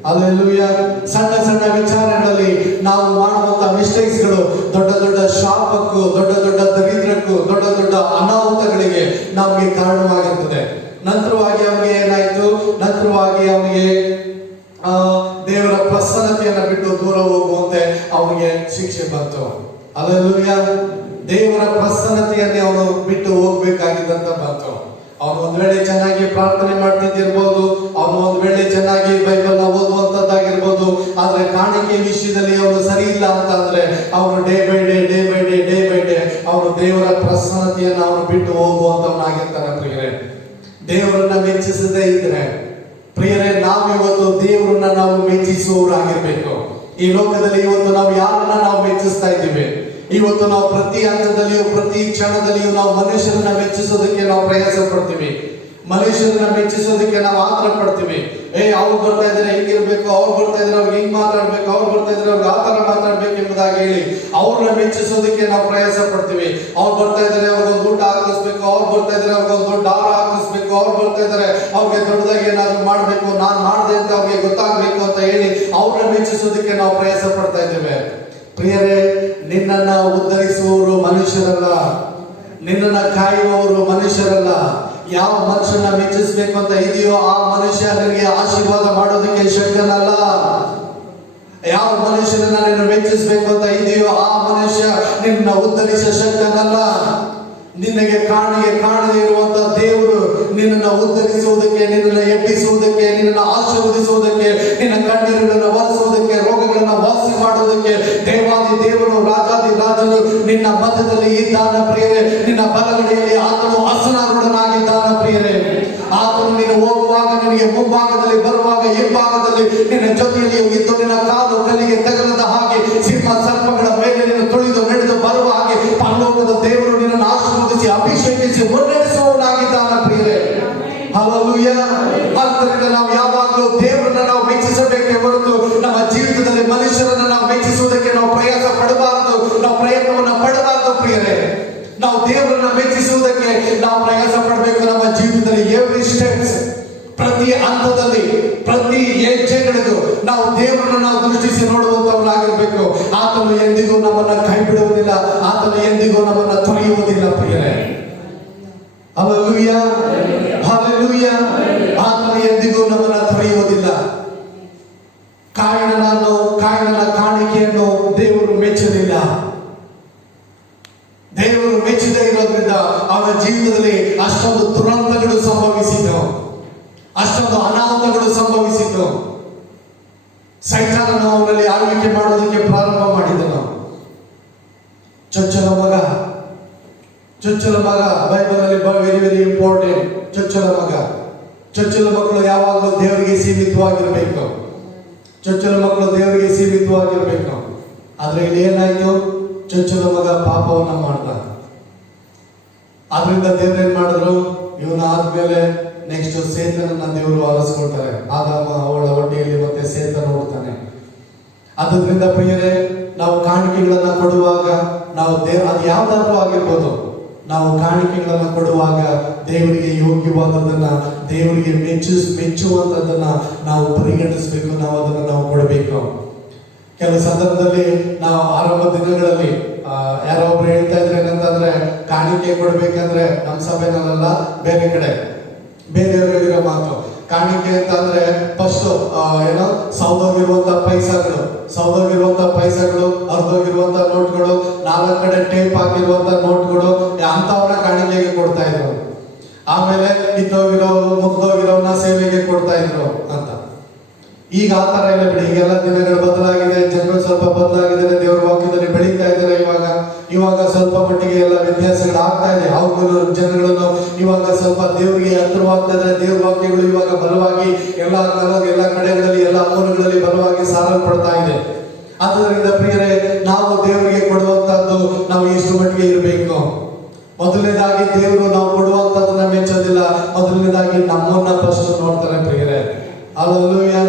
ಅಲ್ಲೆಲ್ಲೂಯ್ಯ. ಸಣ್ಣ ಸಣ್ಣ ವಿಚಾರಗಳಲ್ಲಿ ನಾವು ಮಾಡುವಂತ ಮಿಸ್ಟೇಕ್ಸ್ಗಳು ದೊಡ್ಡ ದೊಡ್ಡ ಶಾಪಕ್ಕೂ, ದೊಡ್ಡ ದೊಡ್ಡ ದರಿದ್ರಕ್ಕೂ, ದೊಡ್ಡ ದೊಡ್ಡ ಅನಾಹುತಗಳಿಗೆ ನಮಗೆ ಕಾರಣವಾಗಿರ್ತದೆ. ನಂತರವಾಗಿ ಅವನಿಗೆ ಏನಾಯ್ತು? ನಂತರವಾಗಿ ಅವನಿಗೆ ದೇವರ ಪ್ರಸನ್ನತೆಯನ್ನ ಬಿಟ್ಟು ದೂರ ಹೋಗುವಂತೆ ಅವನಿಗೆ ಶಿಕ್ಷೆ ಬಂತು. ಅಲ್ಲೆಲ್ಲೂಯ್ಯ. ದೇವರ ಪ್ರಸನ್ನತೆಯನ್ನೇ ಅವನು ಬಿಟ್ಟು ಹೋಗ್ಬೇಕಾಗಿದ್ದಂತ ಬಂತು. ಅವನು ಒಂದ್ ವೇಳೆ ಚೆನ್ನಾಗಿ ಪ್ರಾರ್ಥನೆ ಮಾಡ್ತಿದ್ದಿರ್ಬೋದು, ಅವನು ಒಂದ್ ವೇಳೆ ಚೆನ್ನಾಗಿ ಬೈಬಲ್ ಓದುವಂತದ್ದಾಗಿರ್ಬೋದು, ಆದ್ರೆ ಕಾಣಿಕೆ ವಿಷಯದಲ್ಲಿ ಅವನು ಸರಿ ಇಲ್ಲ ಅಂತ ಅಂದ್ರೆ ಅವನು ಡೇ ಬೈ ಡೇ ಅವನು ದೇವರ ಪ್ರಸನ್ನತೆಯನ್ನು ಅವನು ಬಿಟ್ಟು ಹೋಗುವಂತವನಾಗಿರ್ತಾನೆ ಪ್ರಿಯರೇ. ದೇವರನ್ನ ಮೆಚ್ಚಿಸದೇ ಇದ್ರೆ ಪ್ರಿಯರೇ, ನಾವಿವತ್ತು ದೇವರನ್ನ ನಾವು ಮೆಚ್ಚಿಸುವವರಾಗಿರ್ಬೇಕು. ಈ ಲೋಕದಲ್ಲಿ ಇವತ್ತು ನಾವು ಯಾರನ್ನ ನಾವು ಮೆಚ್ಚಿಸ್ತಾ ಇದ್ದೀವಿ? ಇವತ್ತು ನಾವು ಪ್ರತಿ ಹಂತದಲ್ಲಿಯೂ ಪ್ರತಿ ಕ್ಷಣದಲ್ಲಿಯೂ ನಾವು ಮನುಷ್ಯರನ್ನ ಮೆಚ್ಚಿಸೋದಕ್ಕೆ ನಾವು ಪ್ರಯಾಸ ಪಡ್ತೀವಿ. ಮನುಷ್ಯರನ್ನ ಮೆಚ್ಚಿಸೋದಕ್ಕೆ ನಾವು ಆತರ ಪಡ್ತೀವಿ. ಅವ್ರು ಬರ್ತಾ ಇದಾರೆ ಹಿಂಗಿರ್ಬೇಕು, ಅವ್ರು ಬರ್ತಾ ಇದ್ರೆ ಅವ್ರಿಗೆ ಹಿಂಗ್ ಮಾತಾಡ್ಬೇಕು, ಅವ್ರು ಬರ್ತಾ ಇದ್ರೆ ಅವ್ರಿಗೆ ಆತರ ಮಾತಾಡ್ಬೇಕು ಎಂಬುದಾಗಿ ಹೇಳಿ ಅವ್ರನ್ನ ಮೆಚ್ಚಿಸೋದಕ್ಕೆ ನಾವು ಪ್ರಯಾಸ ಪಡ್ತೀವಿ. ಅವ್ರು ಬರ್ತಾ ಇದಾರೆ ಅವ್ರಿಗೊಂದು ದುಡ್ಡು ಹಾಕಿಸ್ಬೇಕು, ಅವ್ರು ಬರ್ತಾ ಇದಾರೆ ಅವ್ರಿಗೊಂದು ದೊಡ್ಡ ಹಾರ ಹಾಕಿಸ್ಬೇಕು, ಅವ್ರು ಬರ್ತಾ ಇದಾರೆ ಅವ್ರಿಗೆ ದೊಡ್ಡದಾಗಿ ಏನಾದ್ರು ಮಾಡ್ಬೇಕು, ನಾನ್ ಮಾಡ್ದೆ ಅಂತ ಅವ್ರಿಗೆ ಗೊತ್ತಾಗ್ಬೇಕು ಅಂತ ಹೇಳಿ ಅವ್ರನ್ನ ಮೆಚ್ಚಿಸೋದಕ್ಕೆ ನಾವು ಪ್ರಯಾಸ ಪಡ್ತಾ ಇದ್ದೇವೆ. ಪ್ರಿಯರೇ, ನಿನ್ನನ್ನ ಉದ್ಧರಿಸುವವರು ಮನುಷ್ಯರಲ್ಲ, ನಿನ್ನನ್ನ ಕಾಯುವವರು ಮನುಷ್ಯರಲ್ಲ. ಯಾವ ಮನುಷ್ಯನ ಮೆಚ್ಚಿಸ್ಬೇಕು ಅಂತ ಇದೆಯೋ ಆ ಮನುಷ್ಯ ನಿನಗೆ ಆಶೀರ್ವಾದ ಮಾಡೋದಕ್ಕೆ ಶಕ್ತನಲ್ಲ. ಯಾವ ಮನುಷ್ಯನನ್ನ ನೀನು ಮೆಚ್ಚಿಸ್ಬೇಕು ಅಂತ ಇದೆಯೋ ಆ ಮನುಷ್ಯ ನಿನ್ನ ಉದ್ಧರಿಸುವ ಶಕ್ತನಲ್ಲ. ನಿನಗೆ ಕಾಣದೇ ಇರುವಂತ ದೇವರು ನಿನ್ನನ್ನ ಉದ್ಧರಿಸುವುದಕ್ಕೆ, ನಿನ್ನನ್ನು ಎಬ್ಬಿಸುವುದಕ್ಕೆ, ನಿನ್ನನ್ನು ಆಶೀರ್ವದಿಸುವುದಕ್ಕೆ, ನಿನ್ನ ಕಣ್ಣೀರುಗಳನ್ನು ಒರೆಸುವುದಕ್ಕೆ, ರೋಗಗಳನ್ನು ವಾಸಿ ಮಾಡುವುದಕ್ಕೆ ದೇವಾದಿ ದೇವರು, ರಾಜಾದಿ ರಾಜನು ನಿನ್ನ ಮಧ್ಯದಲ್ಲಿ ಇದ್ದಾನ ಪ್ರಿಯರೇ. ನಿನ್ನ ಬಲಗಡೆಯಲ್ಲಿ ಆತನು ಹಸನಾರೂಢನಾಗಿದ್ದಾನ ಪ್ರಿಯರೇ. ಆತನು ನೀನು ಹೋಗುವಾಗ ನಿನಗೆ ಮುಂಭಾಗದಲ್ಲಿ, ಬರುವಾಗ ಹಿಂಭಾಗದಲ್ಲಿ ನಿನ್ನ ಜೊತೆಯಲ್ಲಿ ಇದ್ದು ನಿನ್ನ ಕಾಲು ಕಲ್ಲಿಗೆ ತಗಲದ ಹಾಗೆ, ಸಿಂಹ ಸರ್ಪಗಳ ಮೇಲೆ ನೀನು ತುಳಿದು ನಡೆದು ಬರುವ ಹಾಗೆ ಪರಲೋಕದ ದೇವರು ನಿನ್ನನ್ನು ಆಶೀರ್ವದಿಸಿ ಅಭಿಷೇಕಿಸಿ ಮುನ್ನಡೆಸುವವನಾಗಿದ್ದಾನ ಪ್ರಿಯರೇ. ಹಲ್ಲೆಲೂಯಾ. ಆದ್ದರಿಂದ ನಾವು ಯಾವಾಗಲೂ ದೇವರನ್ನ ನಾವು ಮೆಚ್ಚಿಸಬೇಕೇ ಹೊರತು ನಮ್ಮ ಜೀವಿತದಲ್ಲಿ ಮನುಷ್ಯರನ್ನ ನಾವು ಮೆಚ್ಚಿಸುವುದಕ್ಕೆ ನಾವು ಪ್ರಯಾಸ ಪಡಬಾರದು, ನಾವು ಪ್ರಯತ್ನವನ್ನ ಪಡಬಾರದು ಪ್ರಿಯರೇ. ನಾವು ದೇವರನ್ನ ಮೆಚ್ಚಿಸುವುದಕ್ಕೆ ನಾವು ಪ್ರಯಾಸ ಪಡಬೇಕು. ನಮ್ಮ ಜೀವಿತದಲ್ಲಿ ಎವ್ರಿ ಸ್ಟೆಪ್ಸ್, ಪ್ರತಿ ಹಂತದಲ್ಲಿ, ಪ್ರತಿ ಹೆಜ್ಜೆಗಳಿಗೂ ನಾವು ದೇವರನ್ನ ನಾವು ದೃಷ್ಟಿಸಿ ನೋಡುವಂತವರಾಗಿರ್ಬೇಕು. ಆತನು ಎಂದಿಗೂ ನಮ್ಮನ್ನ ಕೈ ಬಿಡುವುದಿಲ್ಲ, ಆತನು ಎಂದಿಗೂ ನಮ್ಮನ್ನ ತೊರೆಯುವುದಿಲ್ಲ ಪ್ರಿಯರೇ. Hallelujah, hallelujah. ಆತನು ಎಂದಿಗೂ ನಮ್ಮನ್ನ ತೊರೆಯುವುದಿಲ್ಲ. ಕಾಯಿನನ ಕಾಣಿಕೆಯನ್ನು ದೇವರು ಮೆಚ್ಚಲಿಲ್ಲ. ದೇವರು ಮೆಚ್ಚದೇ ಇರೋದ್ರಿಂದ ಅವನ ಜೀವಿತದಲ್ಲಿ ಅಷ್ಟೊಂದು ದುರಂತಗಳು ಸಂಭವಿಸಿತು, ಅಷ್ಟೊಂದು ಅನಾಹುತಗಳು ಸಂಭವಿಸಿತು. ಸೈತಾನನು ಅವನಲ್ಲಿ ಆಳ್ವಿಕೆ ಮಾಡೋದಕ್ಕೆ ಪ್ರಾರಂಭ ಮಾಡಿದನು. ಚೊಚ್ಚಲ ಮಗ ಬೈಬಲ್ ಅಲ್ಲಿ ವೆರಿ ವೆರಿ ಇಂಪಾರ್ಟೆಂಟ್. ಚೊಚ್ಚಲ ಮಕ್ಕಳು ಯಾವಾಗಲೂ ದೇವರಿಗೆ ಸೀಮಿತವಾಗಿರ್ಬೇಕು. ಚೊಚ್ಚಲ ಮಕ್ಕಳು ದೇವರಿಗೆ ಸೀಮಿತವಾಗಿರ್ಬೇಕು. ಆದ್ರೆ ಇಲ್ಲಿ ಏನಾಯ್ತು? ಚೊಚ್ಚಲ ಮಗ ಪಾಪವನ್ನ ಮಾಡ್ತಾನೆ. ಆದ್ರಿಂದ ದೇವ್ರು ಏನ್ ಮಾಡಿದ್ರು? ಇವನ ಆದ್ಮೇಲೆ ನೆಕ್ಸ್ಟ್ ಸೇತನನ್ನ ದೇವರು ಆರಿಸ್ಕೊಳ್ತಾರೆ. ಆದಾಮ ಅವಳ ಹೊಟ್ಟೆಯಲ್ಲಿ ಮತ್ತೆ ಸೇತನ ಹುಡ್ತಾನೆ. ಅದರಿಂದ ಪ್ರಿಯರೇ, ನಾವು ಕಾಣಿಕೆಗಳನ್ನ ಕೊಡುವಾಗ ನಾವು ಅದು ಯಾವ್ದಾದ್ರೂ ಆಗಿರ್ಬೋದು, ನಾವು ಕಾಣಿಕೆಗಳನ್ನ ಕೊಡುವಾಗ ದೇವರಿಗೆ ಯೋಗ್ಯವಾದದನ್ನ, ದೇವರಿಗೆ ಮೆಚ್ಚುವಂತದನ್ನ ನಾವು ಪರಿಗಣಿಸಬೇಕು. ನಾವು ಅದನ್ನ ನಾವು ಕೊಡಬೇಕು. ಕೆಲವು ಸಂದರ್ಭದಲ್ಲಿ ನಾವು ಆರಂಭ ದಿನಗಳಲ್ಲಿ ಯಾರೋ ಒಬ್ರು ಹೇಳ್ತಾ ಇದ್ರೆ ಏನಂತಂದ್ರೆ, ಕಾಣಿಕೆ ಕೊಡ್ಬೇಕಂದ್ರೆ ನಮ್ಮ ಸಭೆನಲ್ಲ, ಬೇರೆ ಕಡೆ ಬೇರೆಯವರಿಗಿರೋ ಮಾತು. ಕಾಣಿಕೆ ಅಂತ ಅಂದ್ರೆ ಫಸ್ಟ್ ಏನೋ ಸೌದೋಗಿರುವಂತ ಪೈಸಗಳು, ಅರ್ಧೋಗಿರುವಂತ ನೋಟ್ಗಳು, 4 ಕಡೆ ಟೇಪ್ ಹಾಕಿರುವಂತ ನೋಟ್ಗಳು, ಅಂತವನ್ನ ಕಾಣಿಕೆಗೆ ಕೊಡ್ತಾ ಇದ್ರು. ಆಮೇಲೆ ಮುಗ್ದೋಗಿರೋನ ಸೇವೆಗೆ ಕೊಡ್ತಾ ಇದ್ರು ಅಂತ. ಈಗ ಆ ತರ ಇಲ್ಲ ಬಿಡಿ. ಈಗೆಲ್ಲ ದಿನಗಳು ಬದಲಾಗಿದೆ, ಜನರು ಸ್ವಲ್ಪ ಬದಲಾಗಿದ್ದಾರೆ, ದೇವರ ವಾಕ್ಯದಲ್ಲಿ ಬೆಳೀತಾ ಇದ್ದಾರೆ. ಇವಾಗ ಸ್ವಲ್ಪ ಮಟ್ಟಿಗೆ ಎಲ್ಲ ವ್ಯತ್ಯಾಸಗಳು ಆಗ್ತಾ ಇದೆ. ಅವುಗಳು ಜನಗಳನ್ನು ಇವಾಗ ಸ್ವಲ್ಪ ದೇವರಿಗೆ ಹತ್ತಿರವಾಗ್ತಾ ಇದ್ದಾರೆ. ದೇವರ ವಾಕ್ಯಗಳು ಇವಾಗ ಬಲವಾಗಿ ಎಲ್ಲ ಕಡೆಗಳಲ್ಲಿ, ಎಲ್ಲ ಮೂಲಗಳಲ್ಲಿ ಬಲವಾಗಿ ಸಾರಲ್ಪಡ್ತಾ ಇದೆ. ಆದ್ದರಿಂದ ಪ್ರಿಯರೇ, ನಾವು ದೇವರಿಗೆ ಕೊಡುವಂತದ್ದು ನಾವು ಎಷ್ಟು ಮಟ್ಟಿಗೆ ಇರಬೇಕು? ಮೊದಲನೇದಾಗಿ ದೇವರು ನಾವು ಕೊಡುವಂತದ್ದನ್ನ ಮೆಚ್ಚೋದಿಲ್ಲ. ಮೊದಲನೇದಾಗಿ ನಮ್ಮನ್ನ ಫಸ್ಟ್ ನೋಡ್ತಾರೆ ಪ್ರಿಯರೇ. ಹಲ್ಲೆಲೂಯಾ.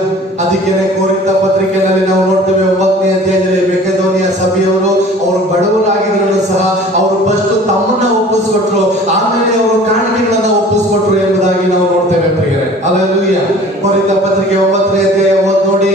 ಅದಕ್ಕೇನೆ ಕೊರಿಂಥ ಪತ್ರಿಕೆಯಲ್ಲಿ ನಾವು ನೋಡ್ತೇವೆ 9ನೇ ಅಧ್ಯಾಯದಲ್ಲಿ ಮೆಕೆದೋನಿಯ ಸಭೆಯವರು, ಅವರು ಬಡವರಾಗಿದ್ರು ಸಹ ಅವರು ಫಸ್ಟ್ ತಮ್ಮನ್ನ ಒಪ್ಪಿಸ್ಕೊಟ್ರು, ಆಮೇಲೆ ಅವರು ಕಾಣಿಕೆಗಳನ್ನ ಒಪ್ಪಿಸ್ಕೊಟ್ರು ಎಂಬುದಾಗಿ ನಾವು ನೋಡ್ತೇವೆ ಪ್ರಿಯರೇ. ಹಲ್ಲೆಲೂಯಾ. ಕೊರಿಂಥ ಪತ್ರಿಕೆ 9ನೇ ಅಧ್ಯಾಯ ನೋಡಿ,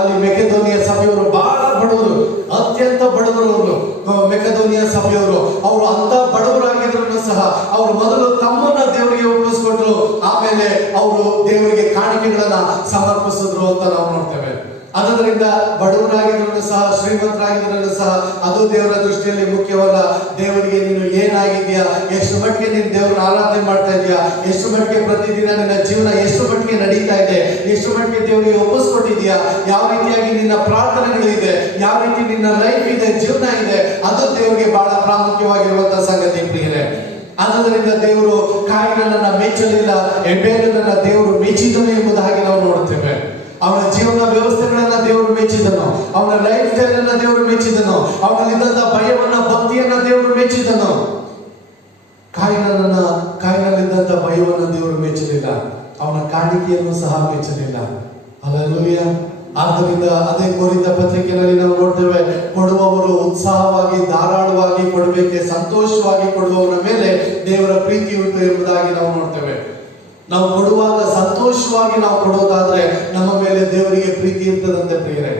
ಅಲ್ಲಿ ಮೆಕೆದೋನಿಯ ಸಭೆಯವರು ಬಹಳ ಬಡವರು, ಅತ್ಯಂತ ಬಡವರು. ಅವರು ಮೆಕೆದೋನಿಯ ಸಭೆಯವರು, ಅವರು ಅಂತ ಬಡವರಾಗಿದ್ರು ಸಹ ಅವರು ಮೊದಲು ತಮ್ಮನ್ನ ದೇವರಿಗೆ ಒಪ್ಪಿಸ್ಕೊಟ್ರು, ಆಮೇಲೆ ಅವರು ದೇವರಿಗೆ ಕಾಣಿಕೆಗಳನ್ನ ಸಮರ್ಪಿಸಿದ್ರು ಅಂತ ನಾವು ನೋಡ್ತೇವೆ. ಅದರಿಂದ ಬಡವರಾಗಿದ್ರು ಸಹ, ಶ್ರೀಮಂತರಾಗಿದ್ರು ಸಹ ಅದು ದೇವರ ದೃಷ್ಟಿಯಲ್ಲಿ ಮುಖ್ಯವಲ್ಲ. ದೇವರಿಗೆ ನೀನು ಏನಾಗಿದ್ಯಾ, ಎಷ್ಟು ಮಟ್ಟಿಗೆ ನೀನು ದೇವರನ್ನ ಆರಾಧನೆ ಮಾಡ್ತಾ ಇದೆಯಾ, ಎಷ್ಟು ಮಟ್ಟಿಗೆ ಪ್ರತಿದಿನ ನಿನ್ನ ಜೀವನ ಎಷ್ಟು ಮಟ್ಟಿಗೆ ನಡೀತಾ ಇದೆ, ಎಷ್ಟು ಮಟ್ಟಿಗೆ ದೇವರಿಗೆ ಒಪ್ಪಿಸ್ಕೊಟ್ಟಿದ್ಯಾ, ಯಾವ ರೀತಿಯಾಗಿ ನಿನ್ನ ಪ್ರಾರ್ಥನೆಗಳಿದೆ, ಯಾವ ರೀತಿ ನಿನ್ನ ಲೈಫ್ ಇದೆ, ಜೀವನ ಇದೆ, ಅದು ದೇವರಿಗೆ ಬಹಳ ಪ್ರಾಮುಖ್ಯವಾಗಿರುವಂತಹ ಸಂಗತಿ ಪ್ರಿಯರೇ. ಆದ್ದರಿಂದ ದೇವರು ಕಾಯಿನನ್ನ ಮೆಚ್ಚಲಿಲ್ಲ, ಹೇಬೇಲನನ್ನ ದೇವರು ಮೆಚ್ಚಿದನು ಎಂಬುದಾಗಿ ನಾವು ನೋಡುತ್ತೇವೆ. ಅವನ ಜೀವನ ವ್ಯವಸ್ಥೆಗಳನ್ನ ದೇವರು ಮೆಚ್ಚಿದನು, ಅವನ ಲೈಫ್ ಸ್ಟೈಲ್ ಅನ್ನ ದೇವರು ಮೆಚ್ಚಿದನು, ಅವನಲ್ಲಿದ್ದಂತ ಭಯವನ್ನ ಭಕ್ತಿಯನ್ನ ದೇವರು ಮೆಚ್ಚಿದನು. ಕಾಯಿನಲ್ಲಿದ್ದಂತ ಭಯವನ್ನ ದೇವರು ಮೆಚ್ಚಲಿಲ್ಲ, ಅವನ ಕಾಣಿಕೆಯನ್ನು ಸಹ ಮೆಚ್ಚಲಿಲ್ಲ. ಹಲ್ಲೆಲೂಯ. ಆದ್ದರಿಂದ ಅದೇ ಕೊರಿಂಥ ಪತ್ರಿಕೆಯಲ್ಲಿ ನಾವು ನೋಡ್ತೇವೆ, ಕೊಡುವವರು ಉತ್ಸಾಹವಾಗಿ ಧಾರಾಳವಾಗಿ ಕೊಡಬೇಕೆ, ಸಂತೋಷವಾಗಿ ಕೊಡುವವರ ಮೇಲೆ ದೇವರ ಪ್ರೀತಿ ಉಂಟು ಎಂಬುದಾಗಿ ನಾವು ನೋಡ್ತೇವೆ. ನಾವು ಕೊಡುವಾಗ ಸಂತೋಷವಾಗಿ ನಾವು ಕೊಡೋದಾದ್ರೆ ನಮ್ಮ ಮೇಲೆ ದೇವರಿಗೆ ಪ್ರೀತಿ ಇರ್ತದಂತೆ ಪ್ರಿಯರೇ.